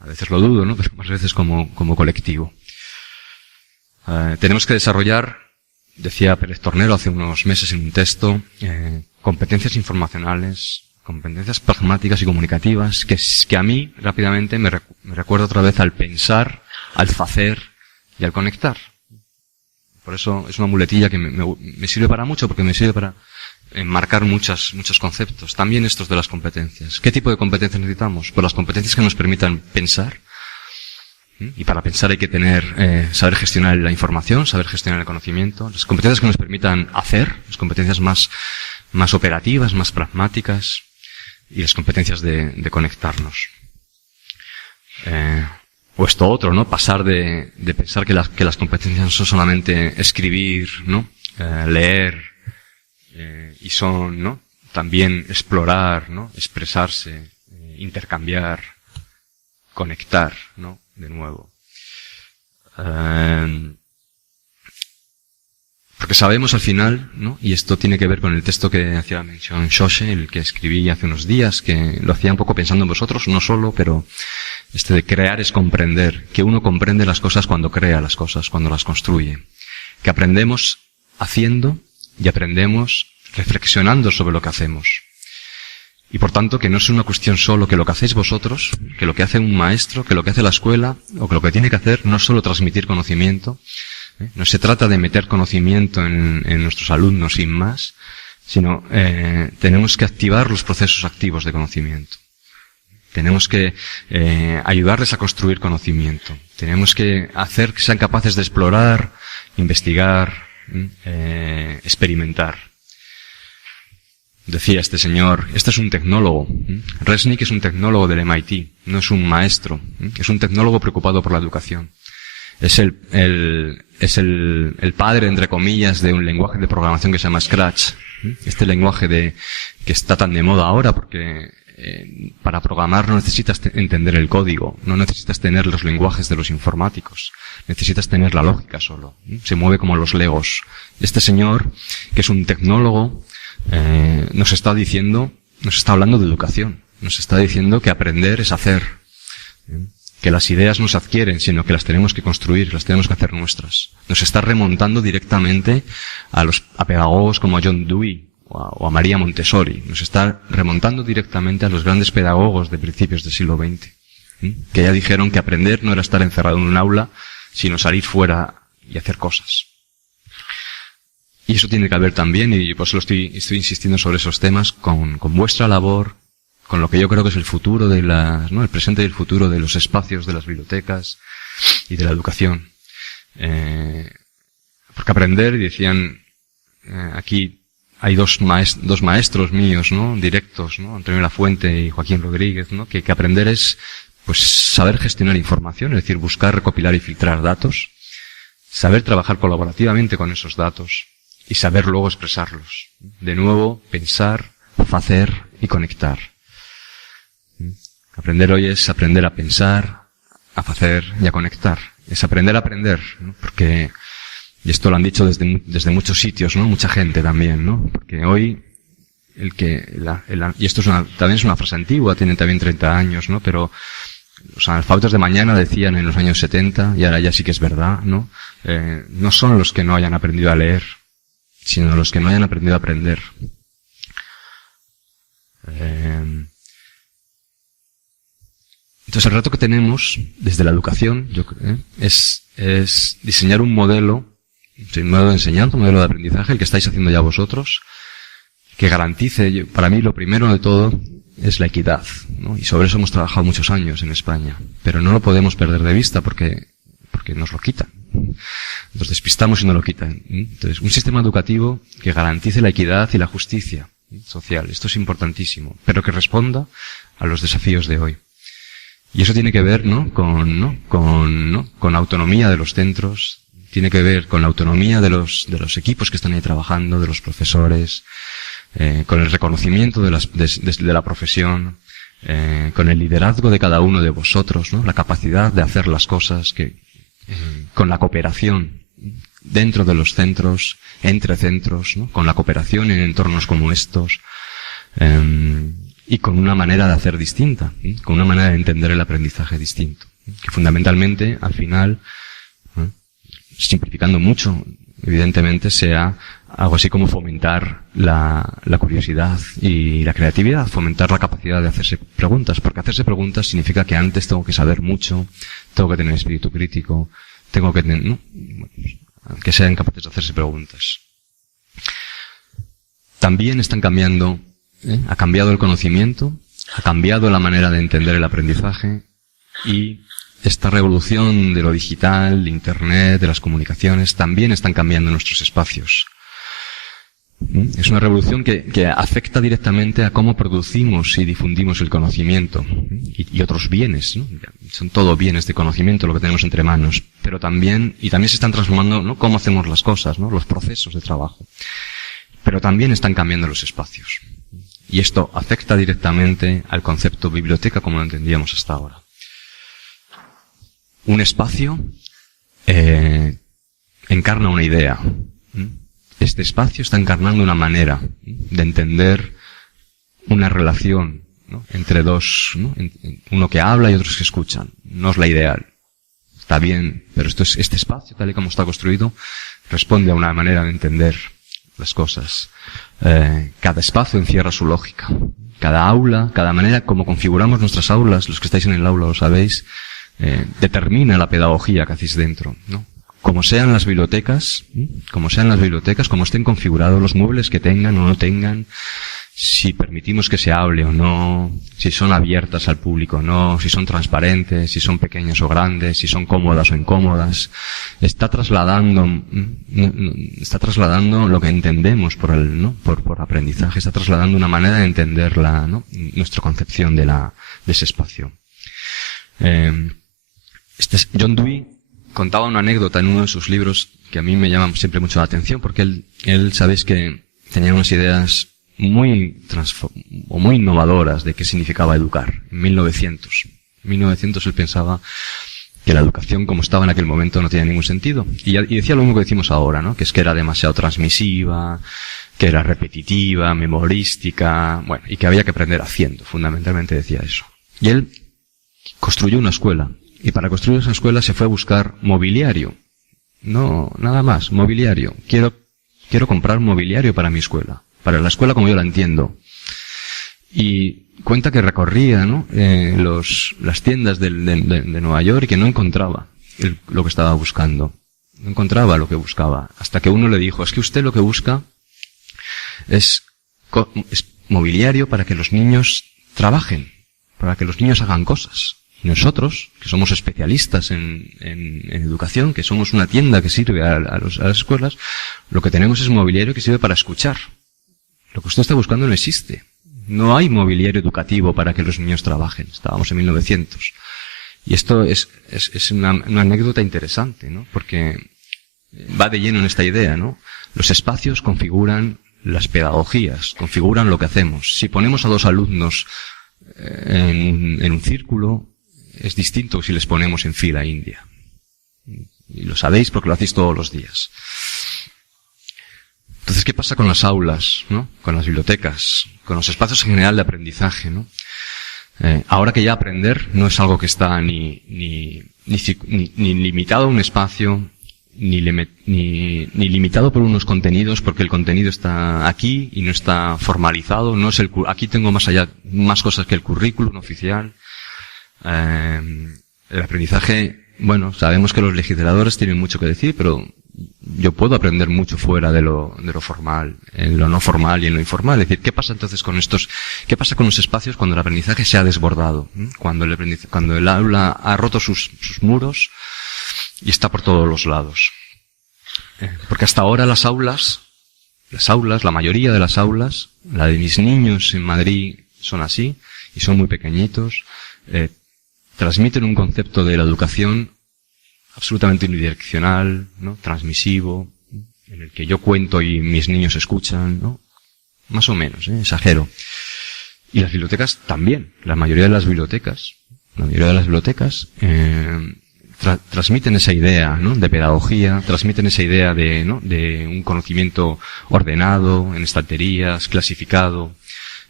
A veces lo dudo, ¿no? Pero más veces como colectivo. Tenemos que desarrollar, decía Pérez Tornero hace unos meses en un texto, competencias informacionales, competencias pragmáticas y comunicativas, que a mí rápidamente me recuerda otra vez al pensar, al hacer y al conectar. Por eso es una muletilla que me sirve para mucho, porque me sirve para enmarcar muchos conceptos. También estos de las competencias. ¿Qué tipo de competencias necesitamos? Pues las competencias que nos permitan pensar. Y para pensar hay que saber gestionar la información, saber gestionar el conocimiento. Las competencias que nos permitan hacer, las competencias más operativas, más pragmáticas. Y las competencias de conectarnos. O esto otro, ¿no? Pasar de pensar que las competencias no son solamente escribir, ¿no? Leer, y son, ¿no? También explorar, ¿no? Expresarse, intercambiar, conectar, ¿no? De nuevo. Porque sabemos al final, ¿no? Y esto tiene que ver con el texto que hacía mención Xoxe, el que escribí hace unos días, que lo hacía un poco pensando en vosotros, no solo, pero de crear es comprender, que uno comprende las cosas cuando crea las cosas, cuando las construye. Que aprendemos haciendo y aprendemos reflexionando sobre lo que hacemos. Y por tanto, que no es una cuestión solo que lo que hacéis vosotros, que lo que hace un maestro, que lo que hace la escuela, o que lo que tiene que hacer no es solo transmitir conocimiento. No se trata de meter conocimiento en nuestros alumnos sin más, sino tenemos que activar los procesos activos de conocimiento. Tenemos que ayudarles a construir conocimiento. Tenemos que hacer que sean capaces de explorar, investigar, experimentar. Decía este señor, este es un tecnólogo. Resnick es un tecnólogo del MIT, no es un maestro. Es un tecnólogo preocupado por la educación. Es el padre, entre comillas, de un lenguaje de programación que se llama Scratch. Este lenguaje que está tan de moda ahora porque para programar no necesitas entender el código, no necesitas tener los lenguajes de los informáticos, necesitas tener la lógica solo. Se mueve como los legos. Este señor, que es un tecnólogo, nos está hablando de educación, nos está diciendo que aprender es hacer, que las ideas no se adquieren, sino que las tenemos que construir, las tenemos que hacer nuestras. Nos está remontando directamente a pedagogos como a John Dewey o a María Montessori. Nos está remontando directamente a los grandes pedagogos de principios del siglo XX, que ya dijeron que aprender no era estar encerrado en un aula, sino salir fuera y hacer cosas. Y eso tiene que ver también, y por eso estoy insistiendo sobre esos temas, con vuestra labor, con lo que yo creo que es el futuro el presente y el futuro de los espacios de las bibliotecas y de la educación. Porque aprender, decían, aquí hay dos maestros míos, ¿no? Directos, ¿no? Antonio Lafuente y Joaquín Rodríguez, ¿no? Que aprender es, pues, saber gestionar información, es decir, buscar, recopilar y filtrar datos, saber trabajar colaborativamente con esos datos y saber luego expresarlos. De nuevo, pensar, hacer y conectar. Aprender hoy es aprender a pensar, a hacer y a conectar. Es aprender a aprender, ¿no? Porque, y esto lo han dicho desde muchos sitios, ¿no? Mucha gente también, ¿no? Porque hoy, y esto también es una frase antigua, tiene también 30 años, ¿no? Pero los analfabetos de mañana decían en los años 70, y ahora ya sí que es verdad, ¿no? No son los que no hayan aprendido a leer, sino los que no hayan aprendido a aprender. Entonces el reto que tenemos desde la educación es diseñar un modelo de enseñanza, un modelo de aprendizaje, el que estáis haciendo ya vosotros, que garantice, para mí lo primero de todo es la equidad, ¿no? Y sobre eso hemos trabajado muchos años en España, pero no lo podemos perder de vista porque nos lo quitan. Nos despistamos y nos lo quitan. Entonces, un sistema educativo que garantice la equidad y la justicia social, esto es importantísimo, pero que responda a los desafíos de hoy. Y eso tiene que ver, con la autonomía de los centros, tiene que ver con la autonomía de los equipos que están ahí trabajando, de los profesores, con el reconocimiento de la profesión, con el liderazgo de cada uno de vosotros, ¿no? La capacidad de hacer las cosas con la cooperación dentro de los centros, entre centros, ¿no? Con la cooperación en entornos como estos, y con una manera de hacer distinta, con una manera de entender el aprendizaje distinto, que fundamentalmente, al final, simplificando mucho, evidentemente, sea algo así como fomentar la curiosidad y la creatividad, fomentar la capacidad de hacerse preguntas, porque hacerse preguntas significa que antes tengo que saber mucho, tengo que tener espíritu crítico, tengo que tener, que sean capaces de hacerse preguntas. También están cambiando, ha cambiado el conocimiento, ha cambiado la manera de entender el aprendizaje, y esta revolución de lo digital, de Internet, de las comunicaciones, también están cambiando nuestros espacios. Es una revolución que afecta directamente a cómo producimos y difundimos el conocimiento y otros bienes, ¿no? Son todo bienes de conocimiento lo que tenemos entre manos, pero también se están transformando, ¿no? Cómo hacemos las cosas, ¿no? Los procesos de trabajo. Pero también están cambiando los espacios. Y esto afecta directamente al concepto biblioteca como lo entendíamos hasta ahora. Un espacio encarna una idea. Este espacio está encarnando una manera de entender una relación, ¿no? Entre dos, ¿no? Uno que habla y otros que escuchan. No es la ideal. Está bien, pero este espacio, tal y como está construido, responde a una manera de entender las cosas. Cada espacio encierra su lógica. Cada aula, cada manera como configuramos nuestras aulas, los que estáis en el aula lo sabéis, determina la pedagogía que hacéis dentro, ¿no? Como sean las bibliotecas, como estén configurados los muebles que tengan o no tengan, si permitimos que se hable o no, si son abiertas al público o no, si son transparentes, si son pequeñas o grandes, si son cómodas o incómodas. Está trasladando lo que entendemos por aprendizaje, está trasladando una manera de entender nuestra concepción de ese espacio. John Dewey contaba una anécdota en uno de sus libros que a mí me llama siempre mucho la atención, porque él sabéis que tenía unas ideas muy innovadoras de qué significaba educar. En 1900 él pensaba que la educación como estaba en aquel momento no tenía ningún sentido. Y decía lo mismo que decimos ahora, ¿no? Que es que era demasiado transmisiva, que era repetitiva, memorística, bueno, y que había que aprender haciendo. Fundamentalmente decía eso. Y él construyó una escuela. Y para construir esa escuela se fue a buscar mobiliario. No, nada más, mobiliario. Quiero comprar mobiliario para mi escuela. Para la escuela como yo la entiendo. Y cuenta que recorría, ¿no? Las tiendas de Nueva York y que no encontraba lo que estaba buscando. No encontraba lo que buscaba. Hasta que uno le dijo, es que usted lo que busca es mobiliario para que los niños trabajen, para que los niños hagan cosas. Y nosotros, que somos especialistas en educación, que somos una tienda que sirve a las escuelas, lo que tenemos es mobiliario que sirve para escuchar. Lo que usted está buscando no existe. No hay mobiliario educativo para que los niños trabajen. Estábamos en 1900. Y esto es una anécdota interesante, ¿no? Porque va de lleno en esta idea, ¿no? Los espacios configuran las pedagogías, configuran lo que hacemos. Si ponemos a dos alumnos en un círculo, es distinto que si les ponemos en fila india. Y lo sabéis porque lo hacéis todos los días. Entonces, ¿qué pasa con las aulas, ¿no? Con las bibliotecas, con los espacios en general de aprendizaje, ¿no? Ahora que ya aprender no es algo que está ni limitado a un espacio, ni limitado por unos contenidos, porque el contenido está aquí y no está formalizado. No es aquí tengo más cosas que el currículum oficial. El aprendizaje, bueno, sabemos que los legisladores tienen mucho que decir, pero yo puedo aprender mucho fuera de lo formal, en lo no formal y en lo informal. Es decir, ¿qué pasa entonces con qué pasa con los espacios cuando el aprendizaje se ha desbordado? Cuando el aula ha roto sus muros y está por todos los lados. Porque hasta ahora las aulas, la mayoría de las aulas, la de mis niños en Madrid son así, y son muy pequeñitos, transmiten un concepto de la educación absolutamente unidireccional, ¿no? Transmisivo, en el que yo cuento y mis niños escuchan, ¿no? Más o menos, exagero. Y las bibliotecas también. La mayoría de las bibliotecas transmiten esa idea, ¿no? De pedagogía, transmiten esa idea de un conocimiento ordenado, en estanterías, clasificado,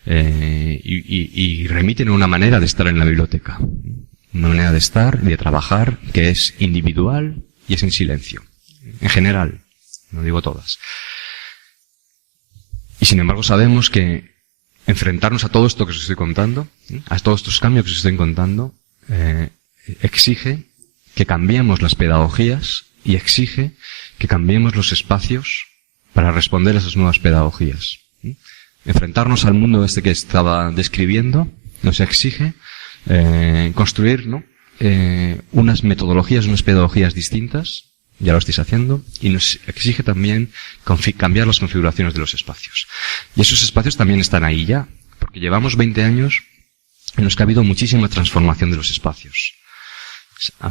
y remiten a una manera de estar en la biblioteca. Una manera de estar y de trabajar que es individual y es en silencio. En general, no digo todas. Y sin embargo sabemos que enfrentarnos a todo esto que os estoy contando, a todos estos cambios que os estoy contando, exige que cambiemos las pedagogías y exige que cambiemos los espacios para responder a esas nuevas pedagogías. Enfrentarnos al mundo este que estaba describiendo nos exige construir, ¿no? Unas metodologías, unas pedagogías distintas, ya lo estáis haciendo, y nos exige también cambiar las configuraciones de los espacios. Y esos espacios también están ahí ya, porque llevamos 20 años en los que ha habido muchísima transformación de los espacios.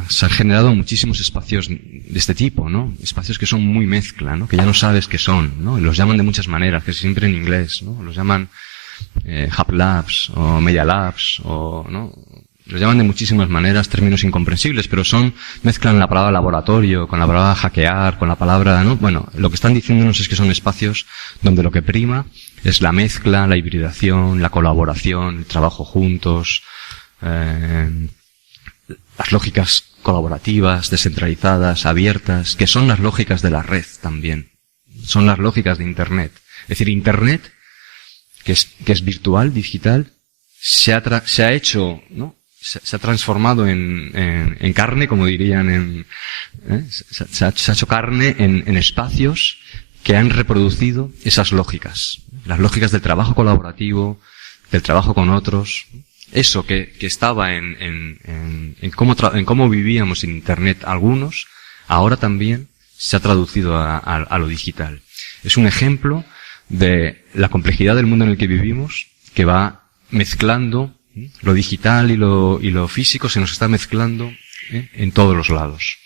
Se han generado muchísimos espacios de este tipo, ¿no? Espacios que son muy mezcla, ¿no? Que ya no sabes qué son, ¿no? Y los llaman de muchas maneras, que siempre en inglés, ¿no? Los llaman Hub Labs o Media Labs o, ¿no? Los llaman de muchísimas maneras, términos incomprensibles, pero mezclan la palabra laboratorio con la palabra hackear, con la palabra, ¿no? Bueno, lo que están diciéndonos es que son espacios donde lo que prima es la mezcla, la hibridación, la colaboración, el trabajo juntos, las lógicas colaborativas, descentralizadas, abiertas, que son las lógicas de la red también. Son las lógicas de Internet. Es decir, Internet, que es virtual, digital, se ha hecho, ¿no? Se ha transformado en carne, como dirían se ha hecho carne en espacios que han reproducido esas lógicas. Las lógicas del trabajo colaborativo, del trabajo con otros. Eso que estaba en cómo vivíamos en Internet algunos, ahora también se ha traducido a lo digital. Es un ejemplo de la complejidad del mundo en el que vivimos, que va mezclando lo digital y lo físico, se nos está mezclando en todos los lados.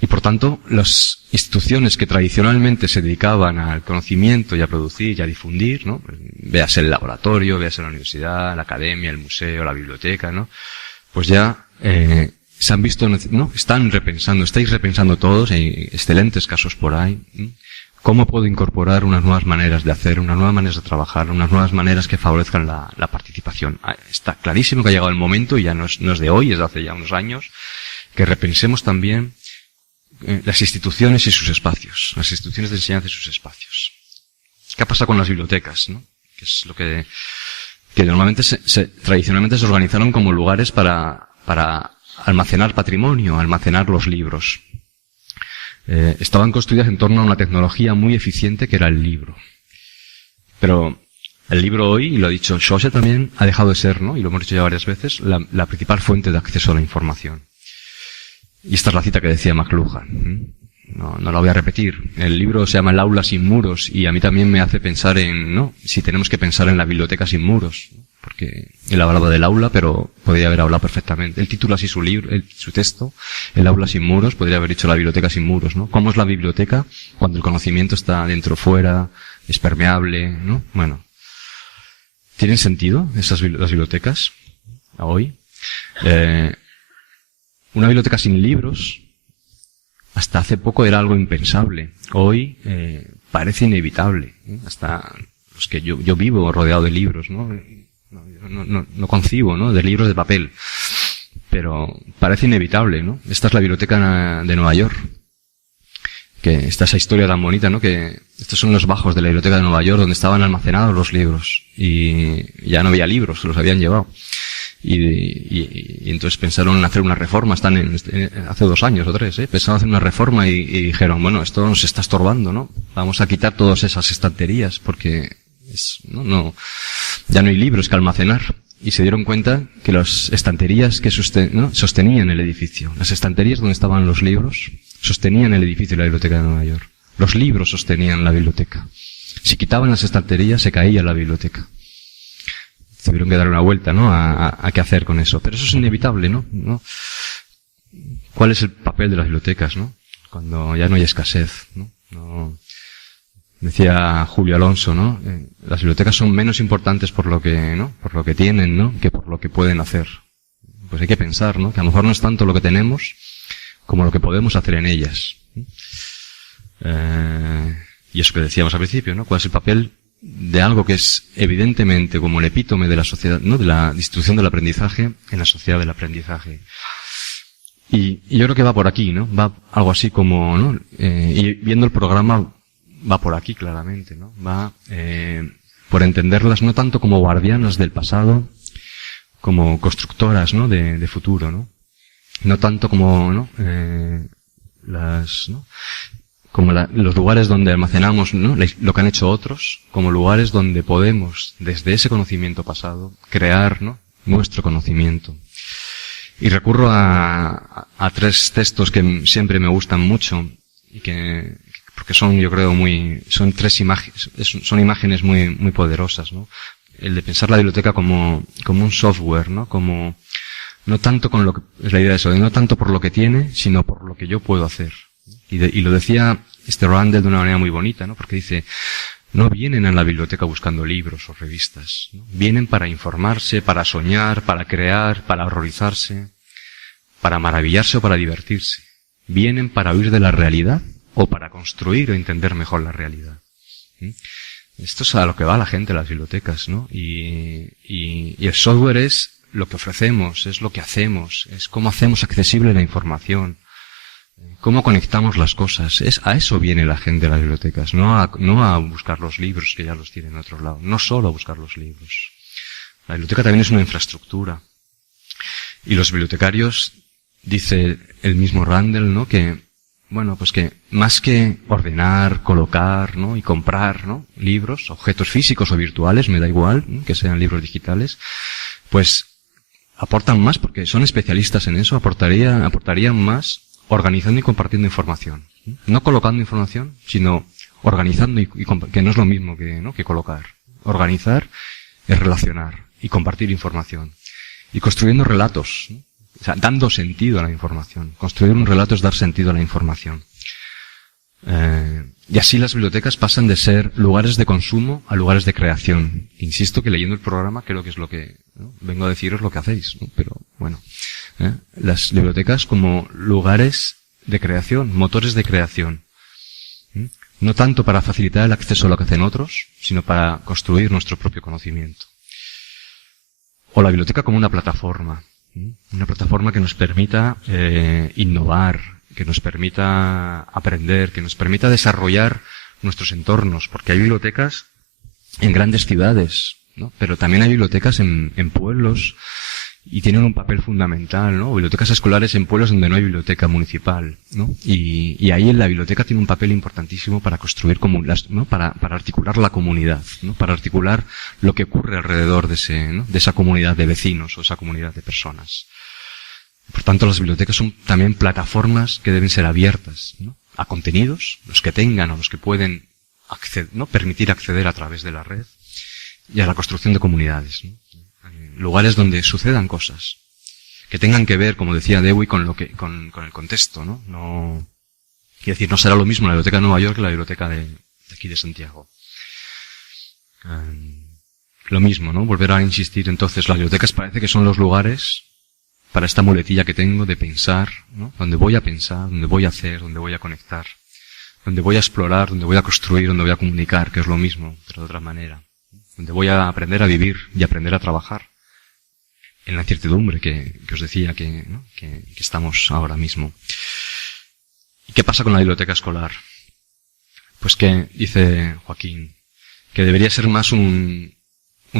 Y por tanto, las instituciones que tradicionalmente se dedicaban al conocimiento y a producir y a difundir, ¿no? Véase el laboratorio, véase la universidad, la academia, el museo, la biblioteca, ¿no? Pues ya se han visto, ¿no? Estáis repensando todos, hay excelentes casos por ahí, ¿no? ¿Cómo puedo incorporar unas nuevas maneras de hacer, unas nuevas maneras de trabajar, unas nuevas maneras que favorezcan la participación? Está clarísimo que ha llegado el momento, y ya no es de hoy, es de hace ya unos años, que repensemos también las instituciones y sus espacios, las instituciones de enseñanza y sus espacios. ¿Qué pasa con las bibliotecas, no? Que es lo que normalmente tradicionalmente se organizaron como lugares para almacenar patrimonio, almacenar los libros. Estaban construidas en torno a una tecnología muy eficiente que era el libro. Pero el libro hoy, y lo ha dicho Schosse también, ha dejado de ser, ¿no? Y lo hemos dicho ya varias veces, la principal fuente de acceso a la información. Y esta es la cita que decía McLuhan. No la voy a repetir. El libro se llama El aula sin muros, y a mí también me hace pensar si tenemos que pensar en la biblioteca sin muros. Porque él hablaba del aula, pero podría haber hablado perfectamente. Él titula así su libro, su texto, El aula sin muros, podría haber dicho la biblioteca sin muros, ¿no? ¿Cómo es la biblioteca cuando el conocimiento está dentro o fuera, es permeable, ¿no? Bueno. ¿Tienen sentido las bibliotecas hoy? Una biblioteca sin libros, hasta hace poco era algo impensable. Hoy parece inevitable. Hasta los que yo vivo rodeado de libros, ¿no? No concibo, ¿no? De libros de papel. Pero parece inevitable, ¿no? Esta es la biblioteca de Nueva York. Que está esa historia tan bonita, ¿no? Que estos son los bajos de la biblioteca de Nueva York, donde estaban almacenados los libros. Y ya no había libros, se los habían llevado. Y entonces pensaron en hacer una reforma, hace 2 años o 3, pensaron hacer una reforma y dijeron, bueno, esto nos está estorbando, ¿no? Vamos a quitar todas esas estanterías porque ya no hay libros que almacenar. Y se dieron cuenta que las estanterías que sostenían el edificio, las estanterías donde estaban los libros, sostenían el edificio de la biblioteca de Nueva York. Los libros sostenían la biblioteca. Si quitaban las estanterías, se caía la biblioteca. Tuvieron que dar una vuelta, ¿no? A qué hacer con eso. Pero eso es inevitable, ¿no? ¿Cuál es el papel de las bibliotecas, no? Cuando ya no hay escasez, ¿no? Decía Julio Alonso, ¿no? Las bibliotecas son menos importantes por lo que tienen, ¿no? Que por lo que pueden hacer. Pues hay que pensar, ¿no? Que a lo mejor no es tanto lo que tenemos como lo que podemos hacer en ellas. Y eso que decíamos al principio, ¿no? ¿Cuál es el papel de algo que es evidentemente como el epítome de la sociedad, ¿no? De la distribución del aprendizaje en la sociedad del aprendizaje? Y yo creo que va por aquí, ¿no? Va algo así como, ¿no? Y viendo el programa va por aquí claramente, ¿no? Va por entenderlas no tanto como guardianas del pasado, como constructoras, ¿no? De futuro, ¿no? No tanto como, ¿no? Como los lugares donde almacenamos, ¿no? Lo que han hecho otros, como lugares donde podemos, desde ese conocimiento pasado, crear, ¿no? Nuestro conocimiento. Y recurro a 3 textos que siempre me gustan mucho y porque son, yo creo, son 3 imágenes, son imágenes muy poderosas, ¿no? El de pensar la biblioteca como un software, ¿no? No tanto con lo que, es la idea de eso, no tanto por lo que tiene, sino por lo que yo puedo hacer. Y lo decía Randall de una manera muy bonita, ¿no? Porque dice, no vienen a la biblioteca buscando libros o revistas, ¿no? Vienen para informarse, para soñar, para crear, para horrorizarse, para maravillarse o para divertirse. Vienen para huir de la realidad o para construir o entender mejor la realidad. Esto es a lo que va la gente a las bibliotecas, ¿no? Y el software es lo que ofrecemos, es lo que hacemos, es cómo hacemos accesible la información, cómo conectamos las cosas. A eso viene la gente a las bibliotecas, no a buscar los libros que ya los tienen en otro lado, no solo a buscar los libros. La biblioteca también es una infraestructura. Y los bibliotecarios dice el mismo Randall, ¿no? Que, bueno, pues que más que ordenar, colocar, ¿no? Y comprar, ¿no? Libros, objetos físicos o virtuales, me da igual, ¿no? Que sean libros digitales, pues aportan más porque son especialistas en eso, aportarían más organizando y compartiendo información. No colocando información, sino organizando que no es lo mismo que colocar. Organizar es relacionar y compartir información. Y construyendo relatos, ¿no? O sea, dando sentido a la información. Construir un relato es dar sentido a la información. Y así las bibliotecas pasan de ser lugares de consumo a lugares de creación. Insisto que leyendo el programa creo que es lo que, ¿no? Vengo a deciros lo que hacéis, ¿no? Pero bueno, las bibliotecas como lugares de creación, motores de creación. No tanto para facilitar el acceso a lo que hacen otros, sino para construir nuestro propio conocimiento. O la biblioteca como una plataforma que nos permita innovar, que nos permita aprender, que nos permita desarrollar nuestros entornos, porque hay bibliotecas en grandes ciudades, ¿no? Pero también hay bibliotecas en pueblos y tienen un papel fundamental, ¿no? Bibliotecas escolares en pueblos donde no hay biblioteca municipal, ¿no? Y ahí la biblioteca tiene un papel importantísimo para construir ¿no? Para articular la comunidad, ¿no? Para articular lo que ocurre alrededor de esa comunidad de vecinos o esa comunidad de personas. Por tanto, las bibliotecas son también plataformas que deben ser abiertas, ¿no? A contenidos, los que tengan o los que pueden ¿no? Permitir acceder a través de la red, y a la construcción de comunidades, ¿no? Lugares donde sucedan cosas que tengan que ver, como decía Dewey, con el contexto, ¿no? No, quiero decir, no será lo mismo la biblioteca de Nueva York que la biblioteca de aquí de Santiago. Lo mismo, ¿no? Volver a insistir, entonces, las bibliotecas parece que son los lugares para esta muletilla que tengo de pensar, ¿no? Donde voy a pensar, donde voy a hacer, donde voy a conectar, donde voy a explorar, donde voy a construir, donde voy a comunicar, que es lo mismo, pero de otra manera. Donde voy a aprender a vivir y aprender a trabajar en la incertidumbre que os decía que estamos ahora mismo. ¿Y qué pasa con la biblioteca escolar? Pues que, dice Joaquín, que debería ser más un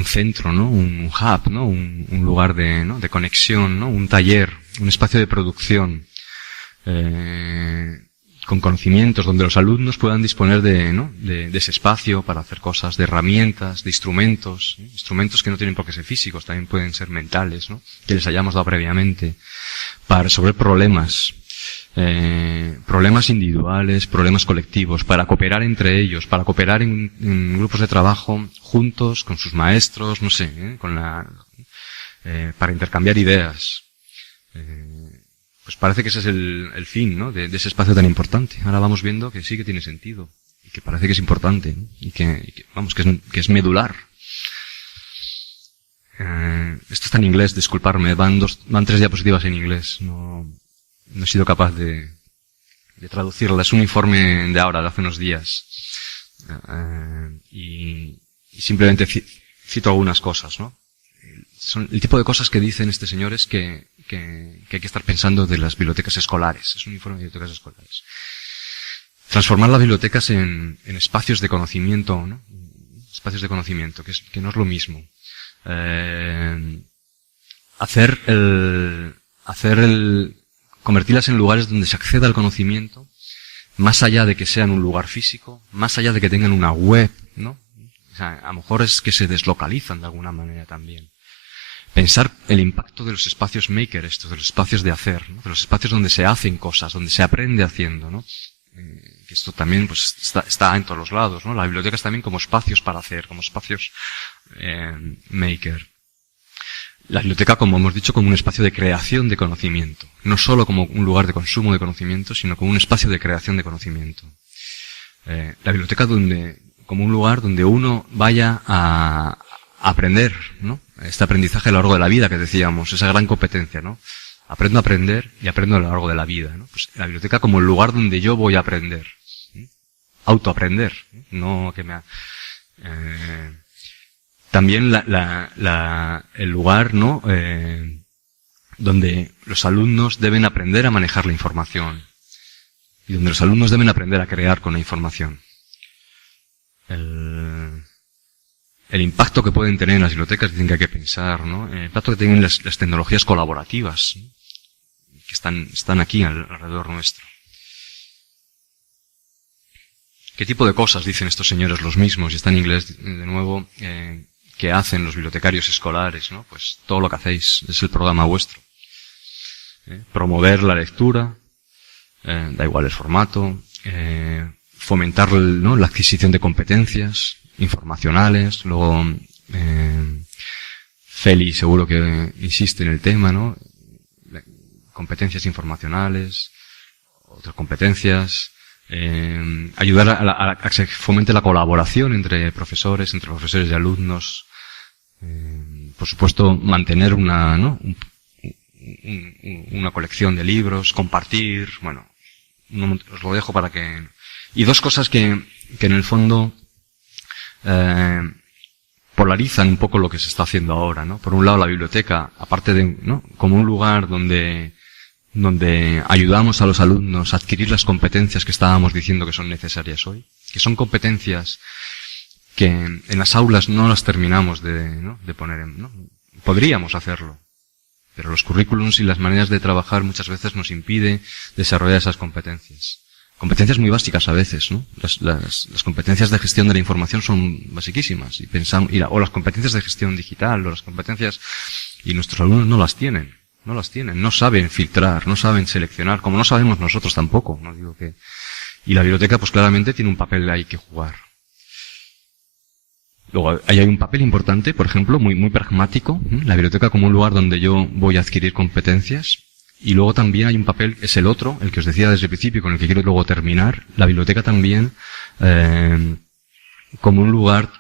centro, ¿no? Un hub, ¿no? Un lugar de conexión, ¿no? Un taller, un espacio de producción, con conocimientos donde los alumnos puedan disponer de ese espacio para hacer cosas, de herramientas, de instrumentos, ¿eh? Instrumentos que no tienen por qué ser físicos, también pueden ser mentales, ¿no? Que les hayamos dado previamente, para resolver problemas individuales, problemas colectivos, para cooperar entre ellos, para cooperar en grupos de trabajo juntos, con sus maestros, no sé, para intercambiar ideas. Pues parece que ese es el fin, ¿no? De ese espacio tan importante. Ahora vamos viendo que sí que tiene sentido. Y que parece que es importante, ¿no? Y que es medular. Esto está en inglés, disculparme. Van 3 diapositivas en inglés. No he sido capaz de traducirla. Es un informe de ahora, de hace unos días. Y simplemente cito algunas cosas, ¿no? Son el tipo de cosas que dicen este señor es que hay que estar pensando de las bibliotecas escolares. Es un informe de bibliotecas escolares. Transformar las bibliotecas en espacios de conocimiento, ¿no? Espacios de conocimiento, que no es lo mismo. Convertirlas en lugares donde se acceda al conocimiento, más allá de que sean un lugar físico, más allá de que tengan una web, ¿no? O sea, a lo mejor es que se deslocalizan de alguna manera también. Pensar el impacto de los espacios maker, de los espacios de hacer, ¿no? De los espacios donde se hacen cosas, donde se aprende haciendo, ¿no? Que esto también pues está en todos los lados, ¿no? La biblioteca es también como espacios para hacer, como espacios maker. La biblioteca, como hemos dicho, como un espacio de creación de conocimiento. No solo como un lugar de consumo de conocimiento, sino como un espacio de creación de conocimiento. La biblioteca como un lugar donde uno vaya a aprender, ¿no? Este aprendizaje a lo largo de la vida que decíamos, esa gran competencia, ¿no? Aprendo a aprender y aprendo a lo largo de la vida, ¿no? Pues la biblioteca como el lugar donde yo voy a aprender. Autoaprender, no que me... También el lugar, ¿no? Donde los alumnos deben aprender a manejar la información. Y donde los alumnos deben aprender a crear con la información. El impacto que pueden tener en las bibliotecas, dicen que hay que pensar, ¿no? El impacto que tienen las tecnologías colaborativas, que están aquí alrededor nuestro. ¿Qué tipo de cosas dicen estos señores los mismos? Y está en inglés de nuevo, que hacen los bibliotecarios escolares, ¿no? Pues todo lo que hacéis es el programa vuestro. Promover la lectura, da igual el formato, fomentar, ¿no?, la adquisición de competencias informacionales. Luego, Feli seguro que insiste en el tema, ¿no? Competencias informacionales, otras competencias, ayudar a que se fomente la colaboración entre profesores y alumnos, por supuesto mantener una colección de libros, compartir, bueno, os lo dejo para que... Y dos cosas que en el fondo polarizan un poco lo que se está haciendo ahora, ¿no? Por un lado, la biblioteca, aparte de, ¿no?, como un lugar donde ayudamos a los alumnos a adquirir las competencias que estábamos diciendo que son necesarias hoy, que son competencias que en las aulas no las terminamos de poner en, ¿no? Podríamos hacerlo, pero los currículums y las maneras de trabajar muchas veces nos impide desarrollar esas competencias. Competencias muy básicas a veces, ¿no? Las competencias de gestión de la información son basiquísimas, o las competencias de gestión digital, o las competencias, y nuestros alumnos no las tienen, no saben filtrar, no saben seleccionar, como no sabemos nosotros tampoco, no digo que, y la biblioteca pues claramente tiene un papel ahí que jugar. Luego, ahí hay un papel importante, por ejemplo, muy pragmático, la biblioteca como un lugar donde yo voy a adquirir competencias. Y luego también hay un papel, es el otro, el que os decía desde el principio y con el que quiero luego terminar, la biblioteca también como un lugar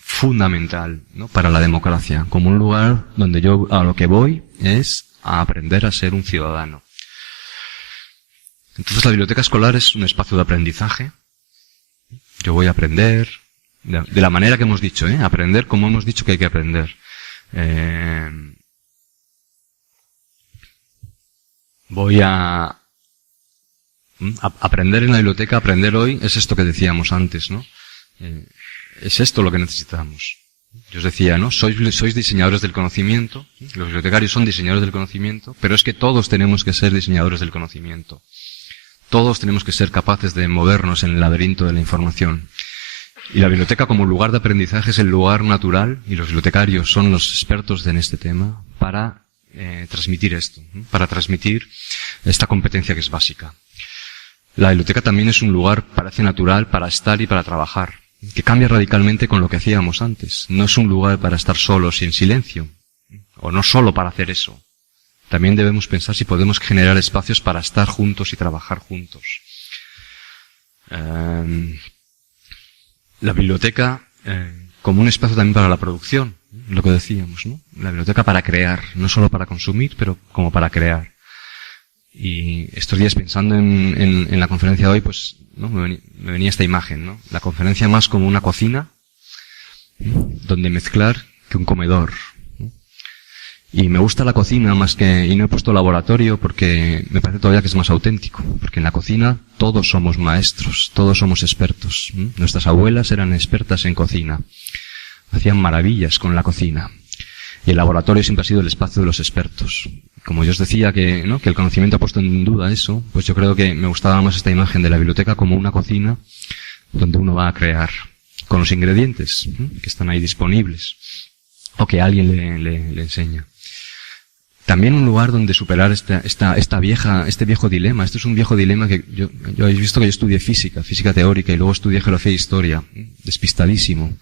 fundamental, ¿no?, para la democracia, como un lugar donde yo a lo que voy es a aprender a ser un ciudadano. Entonces la biblioteca escolar es un espacio de aprendizaje. Yo voy a aprender de la manera que hemos dicho, aprender como hemos dicho que hay que aprender. Voy a aprender en la biblioteca, aprender hoy, es esto que decíamos antes, ¿no? Es esto lo que necesitamos. Yo os decía, ¿no? Sois diseñadores del conocimiento, los bibliotecarios son diseñadores del conocimiento, pero es que todos tenemos que ser diseñadores del conocimiento. Todos tenemos que ser capaces de movernos en el laberinto de la información. Y la biblioteca como lugar de aprendizaje es el lugar natural, y los bibliotecarios son los expertos en este tema, para transmitir esto, ¿no?, para transmitir esta competencia que es básica. La biblioteca también es un lugar, parece natural, para estar y para trabajar, que cambia radicalmente con lo que hacíamos antes. No es un lugar para estar solos y en silencio, o no solo para hacer eso. También debemos pensar si podemos generar espacios para estar juntos y trabajar juntos. La biblioteca como un espacio también para la producción, lo que decíamos, ¿no? La biblioteca para crear, no solo para consumir, pero como para crear. Y estos días pensando en la conferencia de hoy, pues, ¿no?, me venía esta imagen, ¿no? La conferencia más como una cocina, ¿no?, donde mezclar que un comedor, ¿no? Y me gusta la cocina más que, y no he puesto laboratorio porque me parece todavía que es más auténtico, porque en la cocina todos somos maestros, todos somos expertos, ¿no? Nuestras abuelas eran expertas en cocina. Hacían maravillas con la cocina. Y el laboratorio siempre ha sido el espacio de los expertos. Como yo os decía que, ¿no?, que el conocimiento ha puesto en duda eso, pues yo creo que me gustaba más esta imagen de la biblioteca como una cocina donde uno va a crear con los ingredientes, ¿no?, que están ahí disponibles o que alguien le enseña. También un lugar donde superar este viejo dilema. Este es un viejo dilema que yo habéis visto que yo estudié física teórica, y luego estudié geografía e historia, despistadísimo.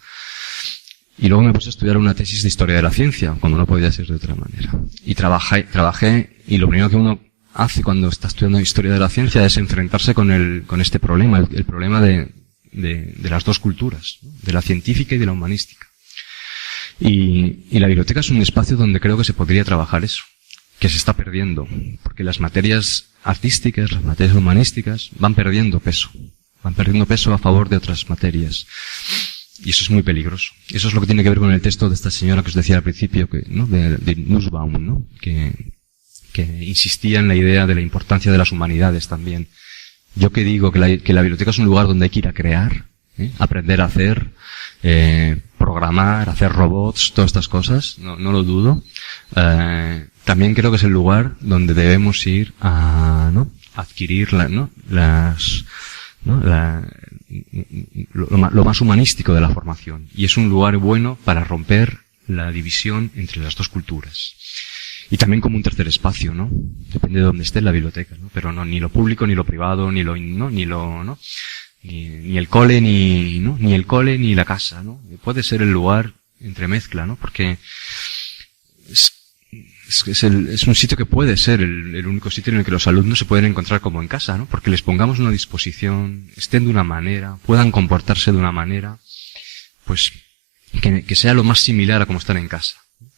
Y luego me puse a estudiar una tesis de historia de la ciencia, cuando no podía ser de otra manera. Y trabajé, y lo primero que uno hace cuando está estudiando historia de la ciencia es enfrentarse con este problema, el problema de las dos culturas, ¿no?, de la científica y de la humanística. Y la biblioteca es un espacio donde creo que se podría trabajar eso, que se está perdiendo, porque las materias artísticas, las materias humanísticas, van perdiendo peso a favor de otras materias. Y eso es muy peligroso. Eso es lo que tiene que ver con el texto de esta señora que os decía al principio, ¿no?, de Nussbaum, ¿no?, que insistía en la idea de la importancia de las humanidades también. Yo que digo que la biblioteca es un lugar donde hay que ir a crear, aprender a hacer, programar, hacer robots, todas estas cosas, no lo dudo. también creo que es el lugar donde debemos ir a, ¿no?, adquirir lo más humanístico de la formación. Y es un lugar bueno para romper la división entre las dos culturas. Y también como un tercer espacio, ¿no? Depende de dónde esté la biblioteca, ¿no? Pero no, ni lo público, ni lo privado, ni el cole, ni el cole, ni la casa, ¿no? Puede ser el lugar entremezcla, ¿no? Porque es un sitio que puede ser el único sitio en el que los alumnos se pueden encontrar como en casa, ¿no? Porque les pongamos una disposición, estén de una manera, puedan comportarse de una manera, pues, que sea lo más similar a como están en casa,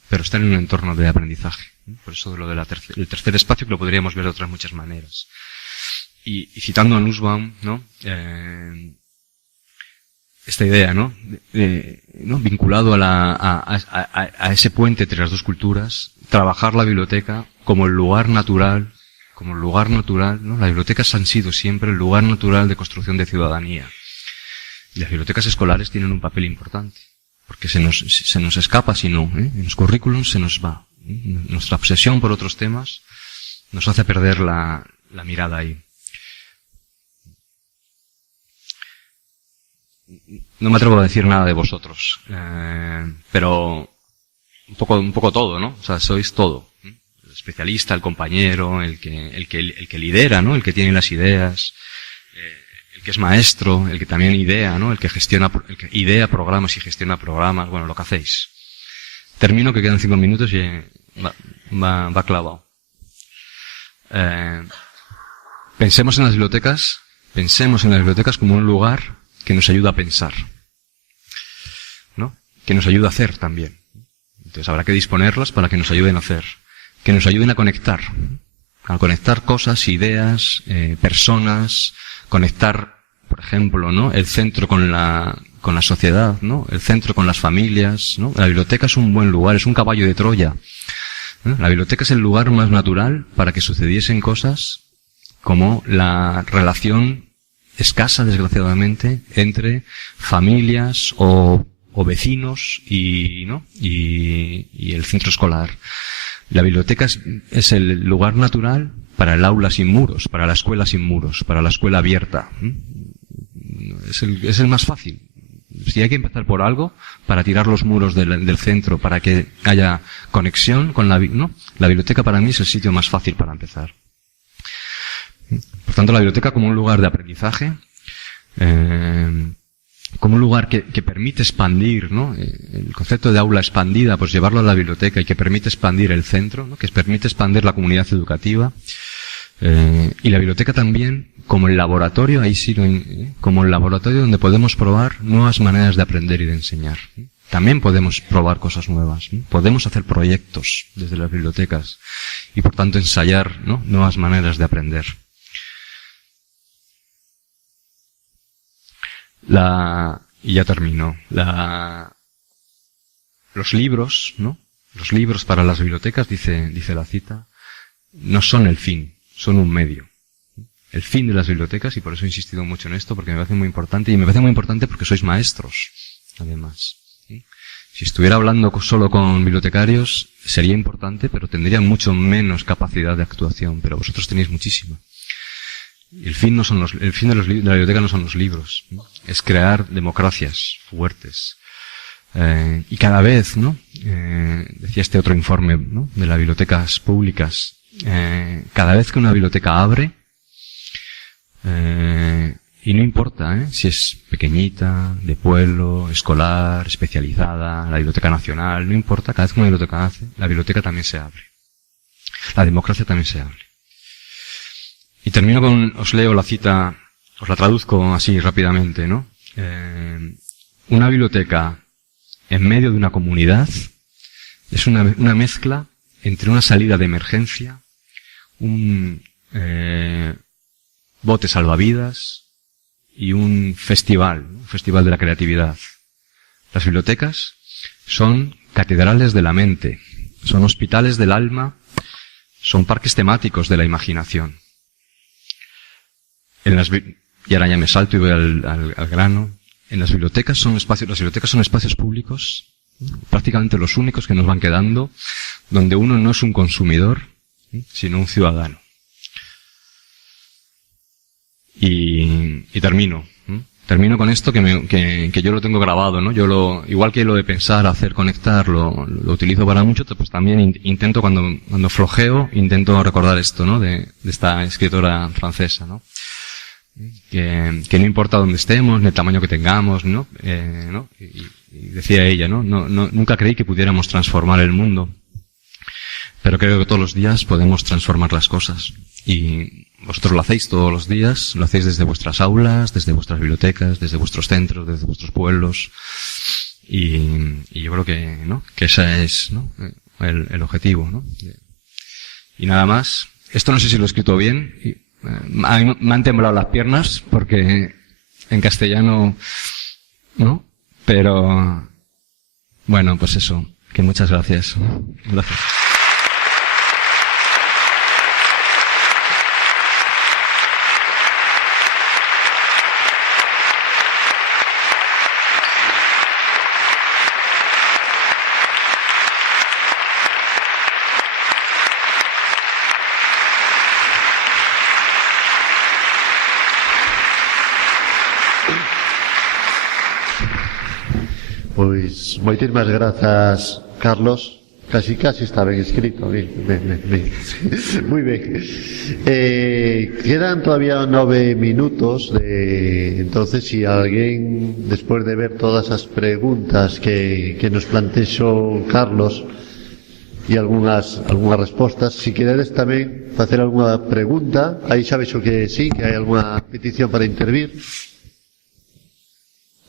pero están en un entorno de aprendizaje. Por eso lo del tercer espacio, que lo podríamos ver de otras muchas maneras. Y citando a Nussbaum, ¿no? Esta idea, ¿no? ¿no? Vinculado a ese puente entre las dos culturas, trabajar la biblioteca como el lugar natural, ¿no? Las bibliotecas han sido siempre el lugar natural de construcción de ciudadanía. Y las bibliotecas escolares tienen un papel importante, porque se nos escapa si no, en los currículums se nos va. Nuestra obsesión por otros temas nos hace perder la mirada ahí. No me atrevo a decir nada de vosotros, pero un poco todo, ¿no? O sea, sois todo. El especialista, el compañero, el que lidera, ¿no? El que tiene las ideas, el que es maestro, el que también idea, ¿no? El que idea programas y gestiona programas, bueno, lo que hacéis. Termino, que quedan 5 minutos y va clavado. Pensemos en las bibliotecas como un lugar que nos ayuda a pensar, ¿no? Que nos ayuda a hacer también. Entonces habrá que disponerlas para que nos ayuden a hacer, que nos ayuden a conectar cosas, ideas, personas, conectar, por ejemplo, ¿no? El centro con la sociedad, ¿no? El centro con las familias, ¿no? La biblioteca es un buen lugar, es un caballo de Troya, ¿no? La biblioteca es el lugar más natural para que sucediesen cosas como la relación escasa, desgraciadamente, entre familias o vecinos y el centro escolar. La biblioteca es el lugar natural para el aula sin muros, para la escuela sin muros, para la escuela abierta. Es el más fácil. Si hay que empezar por algo, para tirar los muros del centro, para que haya conexión con la biblioteca para mí es el sitio más fácil para empezar. Por tanto, la biblioteca como un lugar de aprendizaje, como un lugar que permite expandir, ¿no? El concepto de aula expandida, pues llevarlo a la biblioteca y que permite expandir el centro, ¿no? Que permite expandir la comunidad educativa. Y la biblioteca también como el laboratorio, ahí sí, como el laboratorio donde podemos probar nuevas maneras de aprender y de enseñar. También podemos probar cosas nuevas, ¿no? Podemos hacer proyectos desde las bibliotecas y por tanto ensayar, ¿no? Nuevas maneras de aprender. Y ya termino. Los libros, ¿no? Los libros para las bibliotecas, dice la cita, no son el fin, son un medio. El fin de las bibliotecas, y por eso he insistido mucho en esto, porque me parece muy importante, y me parece muy importante porque sois maestros, además. ¿Sí? Si estuviera hablando solo con bibliotecarios, sería importante, pero tendrían mucho menos capacidad de actuación, pero vosotros tenéis muchísima. El fin de la biblioteca no son los libros, ¿no? Es crear democracias fuertes. Y cada vez, ¿no? Decía este otro informe, ¿no? De las bibliotecas públicas, cada vez que una biblioteca abre, y no importa, si es pequeñita, de pueblo, escolar, especializada, la Biblioteca Nacional, no importa, cada vez que una biblioteca hace, la biblioteca también se abre. La democracia también se abre. Y termino os leo la cita, os la traduzco así rápidamente, ¿no? Una biblioteca en medio de una comunidad es una mezcla entre una salida de emergencia, un bote salvavidas y un festival de la creatividad. Las bibliotecas son catedrales de la mente, son hospitales del alma, son parques temáticos de la imaginación. Y ahora ya me salto y voy al grano. Las bibliotecas son espacios públicos, prácticamente los únicos que nos van quedando, donde uno no es un consumidor, sino un ciudadano. Y termino. Termino con esto que yo lo tengo grabado, ¿no? Igual que lo de pensar, hacer, conectar, lo utilizo para mucho, pues también intento cuando flojeo, intento recordar esto, ¿no? De esta escritora francesa, ¿no? Que no importa dónde estemos, ni el tamaño que tengamos, ¿no? Y decía ella, ¿no? Nunca creí que pudiéramos transformar el mundo, pero creo que todos los días podemos transformar las cosas. Y vosotros lo hacéis todos los días, lo hacéis desde vuestras aulas, desde vuestras bibliotecas, desde vuestros centros, desde vuestros pueblos. Y yo creo que ese es, ¿no? el objetivo, ¿no? Y nada más. Esto no sé si lo he escrito bien. A mí me han temblado las piernas porque en castellano, ¿no? Pero, bueno, pues eso. Que muchas gracias. Gracias. Pois, moitísimas grazas, Carlos. Casi está ben escrito. Ben. Muy ben. Quedan todavía 9 minutos. Entonces, si alguén, despois de ver todas as preguntas que nos plantexou Carlos e algunhas respostas, si queredes tamén facer algunha pregunta, aí xa vexo que sí, que hai algunha petición para intervir.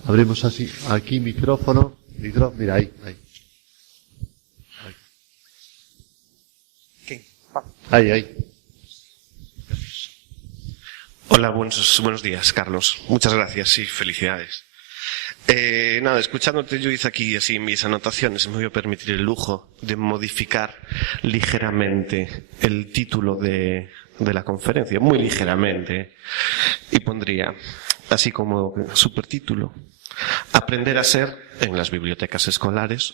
Abrimos así, aquí micrófono, mira, ahí. Ahí. Hola, buenos días, Carlos. Muchas gracias y felicidades. Nada, escuchándote, yo hice aquí así mis anotaciones, me voy a permitir el lujo de modificar ligeramente el título de la conferencia, muy ligeramente, y pondría así como supertítulo: aprender a ser en las bibliotecas escolares, :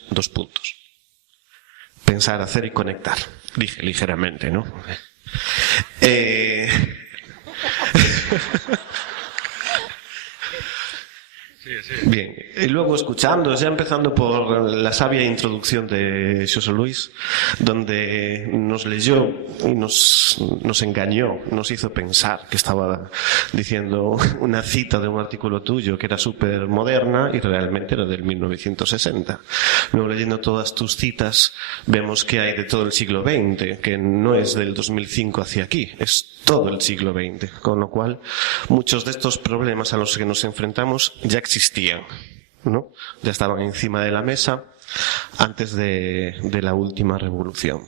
pensar, hacer y conectar. Dije ligeramente, ¿no? Bien, y luego escuchando, ya empezando por la sabia introducción de Xosé Luis, donde nos leyó y nos engañó, nos hizo pensar que estaba diciendo una cita de un artículo tuyo que era súper moderna y realmente era del 1960. Luego, leyendo todas tus citas, vemos que hay de todo el siglo XX, que no es del 2005 hacia aquí, es todo el siglo XX, con lo cual muchos de estos problemas a los que nos enfrentamos ya existían, ¿no? Ya estaban encima de la mesa antes de la última revolución.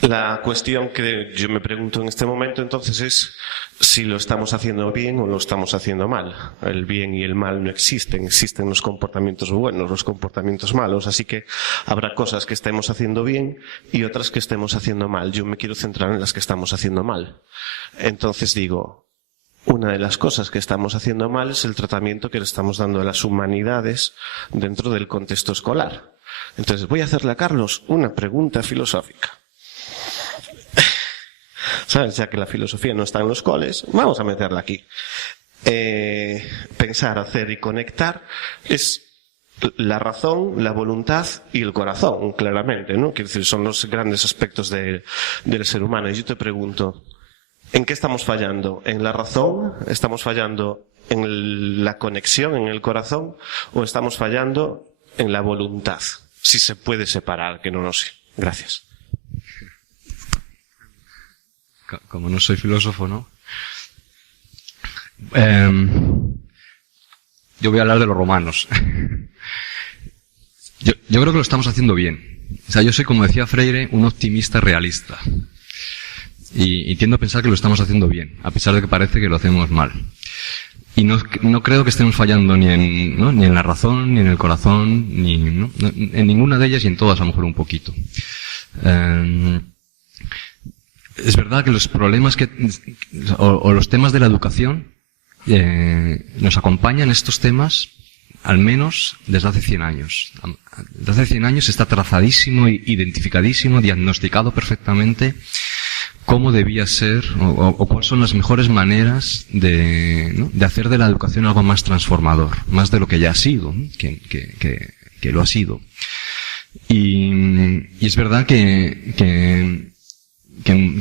La cuestión que yo me pregunto en este momento entonces es si lo estamos haciendo bien o lo estamos haciendo mal. El bien y el mal no existen los comportamientos buenos, los comportamientos malos, así que habrá cosas que estemos haciendo bien y otras que estemos haciendo mal. Yo me quiero centrar en las que estamos haciendo mal. Entonces digo, una de las cosas que estamos haciendo mal es el tratamiento que le estamos dando a las humanidades dentro del contexto escolar. Entonces voy a hacerle a Carlos una pregunta filosófica. ¿Sabes? Ya que la filosofía no está en los coles, vamos a meterla aquí. Pensar, hacer y conectar es la razón, la voluntad y el corazón, claramente, ¿no? Quiero decir, son los grandes aspectos del ser humano. Y yo te pregunto, ¿en qué estamos fallando? ¿En la razón? ¿Estamos fallando en la conexión, en el corazón? ¿O estamos fallando en la voluntad? Si se puede separar, que no lo sé. Gracias. Como no soy filósofo, ¿no? Yo voy a hablar de los romanos. Yo creo que lo estamos haciendo bien. O sea, yo soy, como decía Freire, un optimista realista. Y tiendo a pensar que lo estamos haciendo bien, a pesar de que parece que lo hacemos mal. Y no creo que estemos fallando ni en la razón, ni en el corazón, en ninguna de ellas, y en todas a lo mejor un poquito. Es verdad que los problemas o los temas de la educación nos acompañan, estos temas, al menos desde hace 100 años. Desde hace 100 años está trazadísimo, identificadísimo, diagnosticado perfectamente cómo debía ser o cuáles son las mejores maneras de hacer de la educación algo más transformador, más de lo que ya ha sido, ¿no? que lo ha sido. Y es verdad que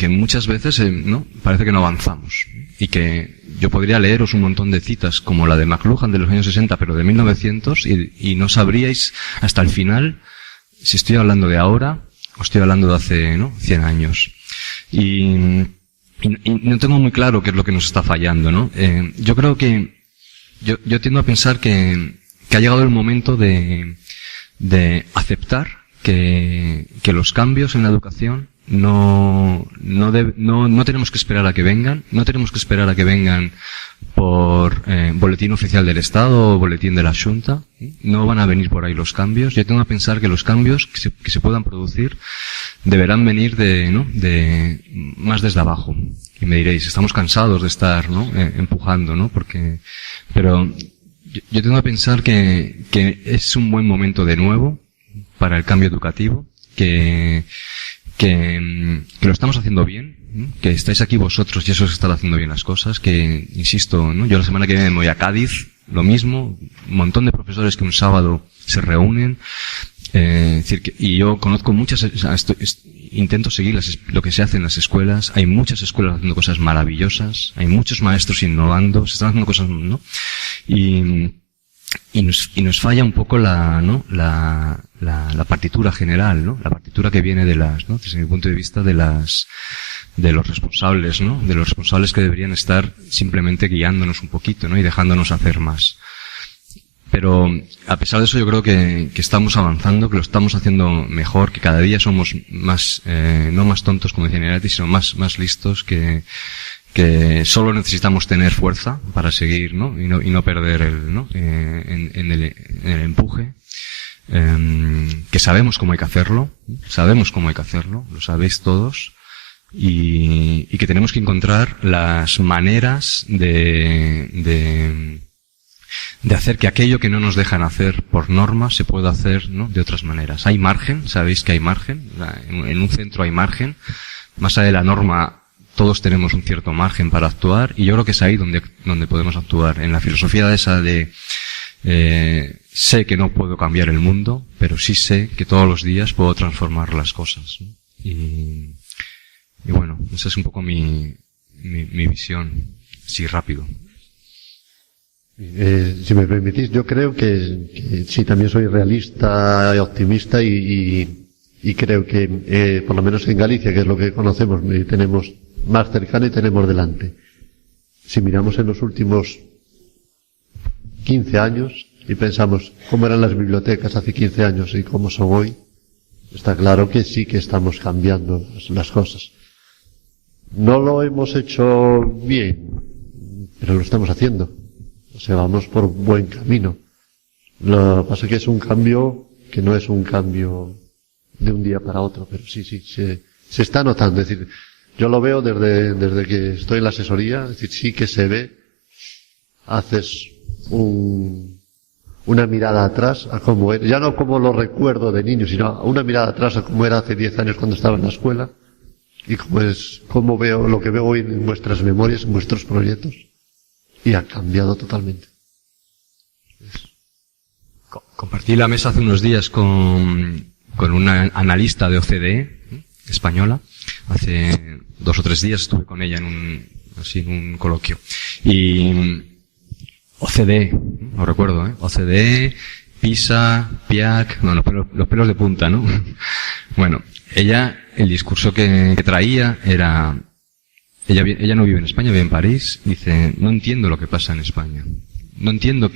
muchas veces ¿no? parece que no avanzamos, y que yo podría leeros un montón de citas como la de McLuhan de los años 60 pero de 1900 y no sabríais hasta el final si estoy hablando de ahora o estoy hablando de hace 100 años. Y no tengo muy claro qué es lo que nos está fallando, ¿no? Yo creo que yo tiendo a pensar que ha llegado el momento de aceptar que los cambios en la educación no tenemos que esperar a que vengan, no tenemos que esperar a que vengan por boletín oficial del Estado o boletín de la Xunta. No van a venir por ahí los cambios. Yo tengo a pensar que los cambios que se puedan producir deberán venir de más desde abajo. Y me diréis, estamos cansados de estar, empujando, ¿no? Pero yo tengo a pensar que es un buen momento de nuevo para el cambio educativo, que lo estamos haciendo bien, ¿no? Que estáis aquí vosotros y eso se están haciendo bien las cosas, que, insisto, ¿no? Yo la semana que viene me voy a Cádiz, lo mismo, un montón de profesores que un sábado se reúnen, y yo conozco muchas, intento seguir lo que se hace en las escuelas, hay muchas escuelas haciendo cosas maravillosas, hay muchos maestros innovando, se están haciendo cosas, ¿no? Y nos falla un poco la partitura general, ¿no? La partitura que viene desde mi punto de vista de los responsables, ¿no? De los responsables que deberían estar simplemente guiándonos un poquito, ¿no? Y dejándonos hacer más. Pero, a pesar de eso, yo creo que estamos avanzando, que lo estamos haciendo mejor, que cada día somos más, no más tontos, como decía Nerati, sino más listos, que solo necesitamos tener fuerza para seguir, ¿no? Y no perder en el empuje. Que sabemos cómo hay que hacerlo, lo sabéis todos, y que tenemos que encontrar las maneras de hacer que aquello que no nos dejan hacer por norma se pueda hacer, ¿no? De otras maneras. Hay margen, sabéis que hay margen, en un centro hay margen, más allá de la norma todos tenemos un cierto margen para actuar, y yo creo que es ahí donde podemos actuar, en la filosofía esa de sé que no puedo cambiar el mundo, pero sí sé que todos los días puedo transformar las cosas, ¿no? Y bueno, esa es un poco mi visión, sí, rápido. Si me permitís, yo creo que sí, también soy realista y optimista y creo que, por lo menos en Galicia, que es lo que conocemos, tenemos más cercano y tenemos delante. Si miramos en los últimos 15 años y pensamos cómo eran las bibliotecas hace 15 años y cómo son hoy, está claro que sí que estamos cambiando las cosas. No lo hemos hecho bien, pero lo estamos haciendo. O sea, vamos por buen camino. Lo que pasa es que es un cambio que no es un cambio de un día para otro, pero sí, se está notando. Es decir, yo lo veo desde que estoy en la asesoría, es decir, sí que se ve, haces una mirada atrás a cómo era, ya no como lo recuerdo de niño, sino una mirada atrás a cómo era hace 10 años cuando estaba en la escuela, y cómo veo lo que veo hoy en vuestras memorias, en vuestros proyectos, y ha cambiado totalmente. Compartí la mesa hace unos días con una analista de OCDE española. Hace 2 o 3 días estuve con ella en un coloquio. Y OCDE, no recuerdo, OCDE, PISA, PIAC, los pelos de punta, ¿no? Bueno, ella, el discurso que traía era, ella no vive en España, vive en París, dice, no entiendo lo que pasa en España. No entiendo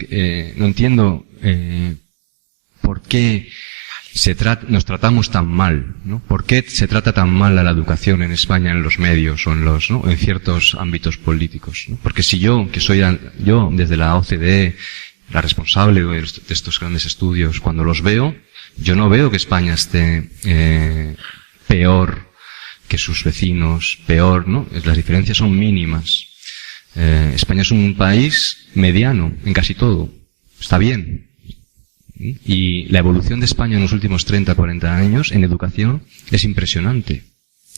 por qué nos tratamos tan mal, ¿no? ¿Por qué se trata tan mal a la educación en España, en los medios o en ciertos ámbitos políticos, ¿no? Porque si yo desde la OCDE, la responsable de estos grandes estudios, cuando los veo, yo no veo que España esté peor que sus vecinos, peor, ¿no? Las diferencias son mínimas. España es un país mediano en casi todo. Está bien. Y la evolución de España en los últimos 30, 40 años en educación es impresionante.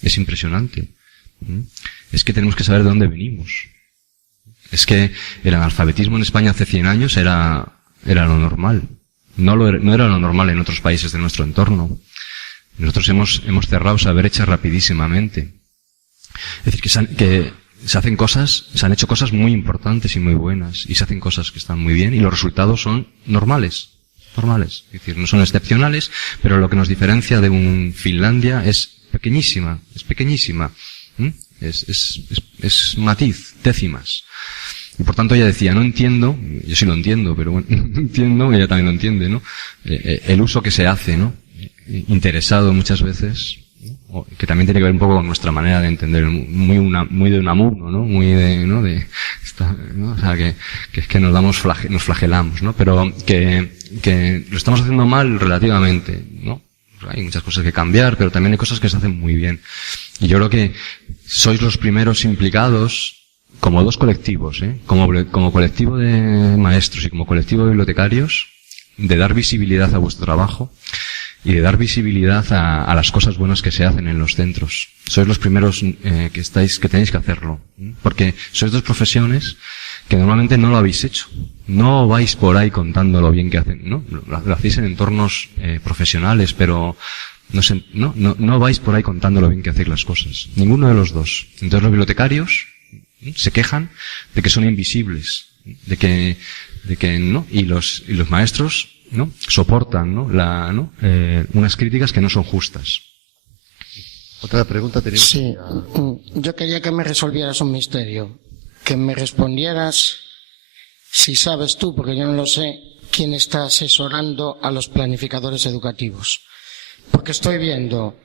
Es impresionante. Es que tenemos que saber de dónde venimos. Es que el analfabetismo en España hace 100 años era lo normal. No era lo normal en otros países de nuestro entorno. Nosotros hemos cerrado esa brecha rapidísimamente. Es decir, que se han hecho cosas muy importantes y muy buenas, y se hacen cosas que están muy bien, y los resultados son normales. Es decir, no son excepcionales, pero lo que nos diferencia de un Finlandia es pequeñísima. Es matiz, décimas. Y por tanto ella decía, no entiendo, yo sí lo entiendo, pero bueno, no entiendo, ella también lo entiende, ¿no? El uso que se hace, ¿no? Interesado muchas veces, ¿no? Que también tiene que ver un poco con nuestra manera de entender, muy de Unamuno, ¿no? Muy de, ¿no? ¿no? O sea, que es que nos flagelamos, ¿no? Pero que lo estamos haciendo mal relativamente, ¿no? Hay muchas cosas que cambiar, pero también hay cosas que se hacen muy bien. Y yo creo que sois los primeros implicados, como dos colectivos, como colectivo de maestros y como colectivo de bibliotecarios, de dar visibilidad a vuestro trabajo y de dar visibilidad a las cosas buenas que se hacen en los centros. Sois los primeros que tenéis que hacerlo, porque sois dos profesiones que normalmente no lo habéis hecho. No vais por ahí contando lo bien que hacen, ¿no? Lo hacéis en entornos profesionales, pero no vais por ahí contando lo bien que hacéis las cosas. Ninguno de los dos. Entonces los bibliotecarios se quejan de que son invisibles, de que no, y los maestros, ¿no? Soportan, ¿no? Unas críticas que no son justas. Otra pregunta tenemos. Sí, yo quería que me resolvieras un misterio, que me respondieras si sabes tú, porque yo no lo sé, quién está asesorando a los planificadores educativos. Porque estoy viendo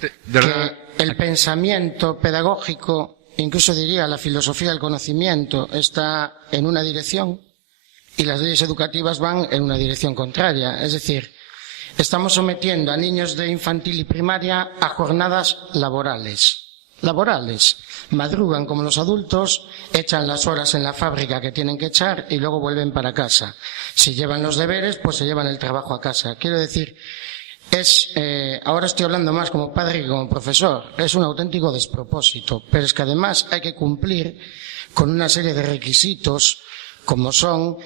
que el pensamiento pedagógico, incluso diría la filosofía del conocimiento, está en una dirección y las leyes educativas van en una dirección contraria. Es decir, estamos sometiendo a niños de infantil y primaria a jornadas laborales. Madrugan como los adultos, echan las horas en la fábrica que tienen que echar y luego vuelven para casa. Si llevan los deberes, pues se llevan el trabajo a casa. Quiero decir, ahora estoy hablando más como padre que como profesor, es un auténtico despropósito, pero es que además hay que cumplir con una serie de requisitos como son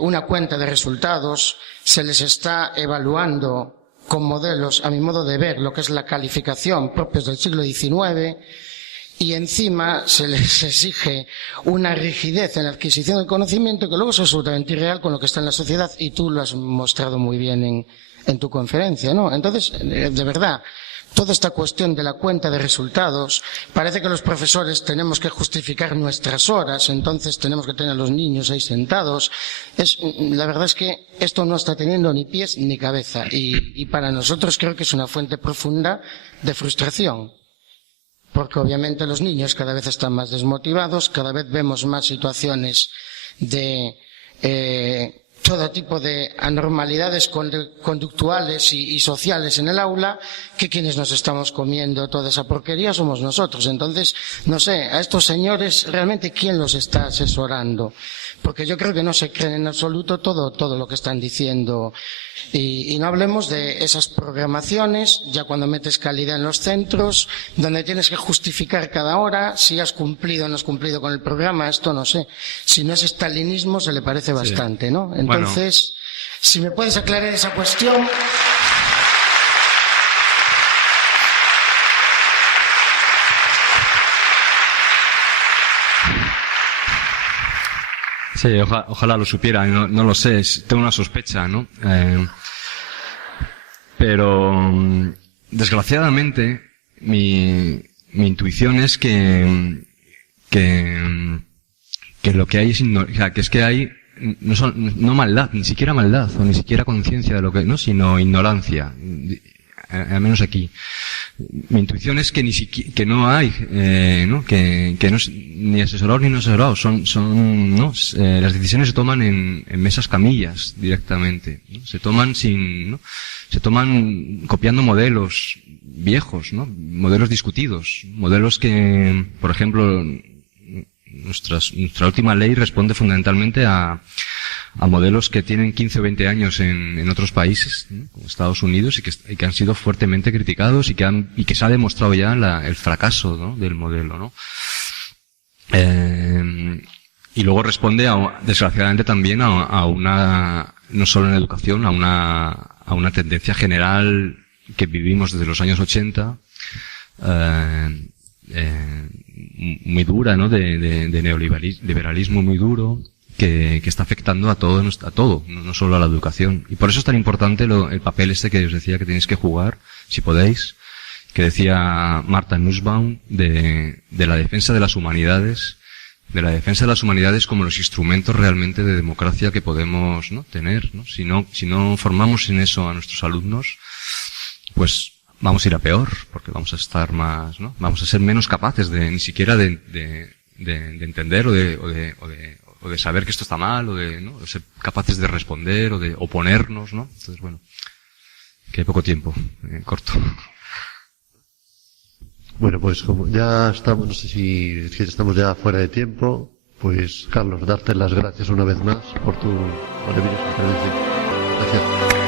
una cuenta de resultados, se les está evaluando con modelos, a mi modo de ver, lo que es la calificación propios del siglo XIX, y encima se les exige una rigidez en la adquisición del conocimiento que luego es absolutamente irreal con lo que está en la sociedad, y tú lo has mostrado muy bien en tu conferencia, ¿no? Entonces, de verdad, toda esta cuestión de la cuenta de resultados, parece que los profesores tenemos que justificar nuestras horas, entonces tenemos que tener a los niños ahí sentados. La verdad es que esto no está teniendo ni pies ni cabeza, y para nosotros creo que es una fuente profunda de frustración, porque obviamente los niños cada vez están más desmotivados, cada vez vemos más situaciones de todo tipo de anormalidades conductuales y sociales en el aula, que quienes nos estamos comiendo toda esa porquería somos nosotros. Entonces, no sé, a estos señores realmente ¿quién los está asesorando? Porque yo creo que no se creen en absoluto todo lo que están diciendo. Y no hablemos de esas programaciones, ya cuando metes calidad en los centros, donde tienes que justificar cada hora, si has cumplido o no has cumplido con el programa, esto no sé. Si no es estalinismo, se le parece bastante, ¿no? Entonces, si me puedes aclarar esa cuestión. Sí, ojalá lo supiera, no lo sé, tengo una sospecha, ¿no? Pero, desgraciadamente, mi intuición es que lo que hay es que es que hay no maldad, ni siquiera maldad, o ni siquiera conciencia de lo que, no, sino ignorancia, al menos aquí. Mi intuición es que que no hay, ¿no? Que no es ni asesorados ni no asesorados, ¿no? Las decisiones se toman en mesas camillas directamente, ¿no? Se toman copiando modelos viejos, ¿no? Modelos discutidos, modelos que, por ejemplo, nuestra última ley responde fundamentalmente a a modelos que tienen 15 o 20 años en otros países, ¿no? Como Estados Unidos, y que han sido fuertemente criticados y que se ha demostrado ya el fracaso, ¿no? Del modelo, ¿no? Y luego responde desgraciadamente también a una, no solo en educación, a una tendencia general que vivimos desde los años 80, muy dura, ¿no? De neoliberalismo muy duro, que está afectando a todo, no solo a la educación. Y por eso es tan importante el papel que os decía que tenéis que jugar, si podéis, que decía Martha Nussbaum, de la defensa de las humanidades, como los instrumentos realmente de democracia que podemos, ¿no? tener, ¿no? Si no formamos en eso a nuestros alumnos, pues vamos a ir a peor, porque vamos a estar más, ¿no? Vamos a ser menos capaces ni siquiera de entender o de saber que esto está mal, ¿no? De ser capaces de responder o de oponernos, ¿no? Entonces, bueno, que hay poco tiempo, corto. Bueno, pues como ya estamos, no sé si estamos ya fuera de tiempo, pues Carlos, darte las gracias una vez más por tu maravillosa intervención. Gracias.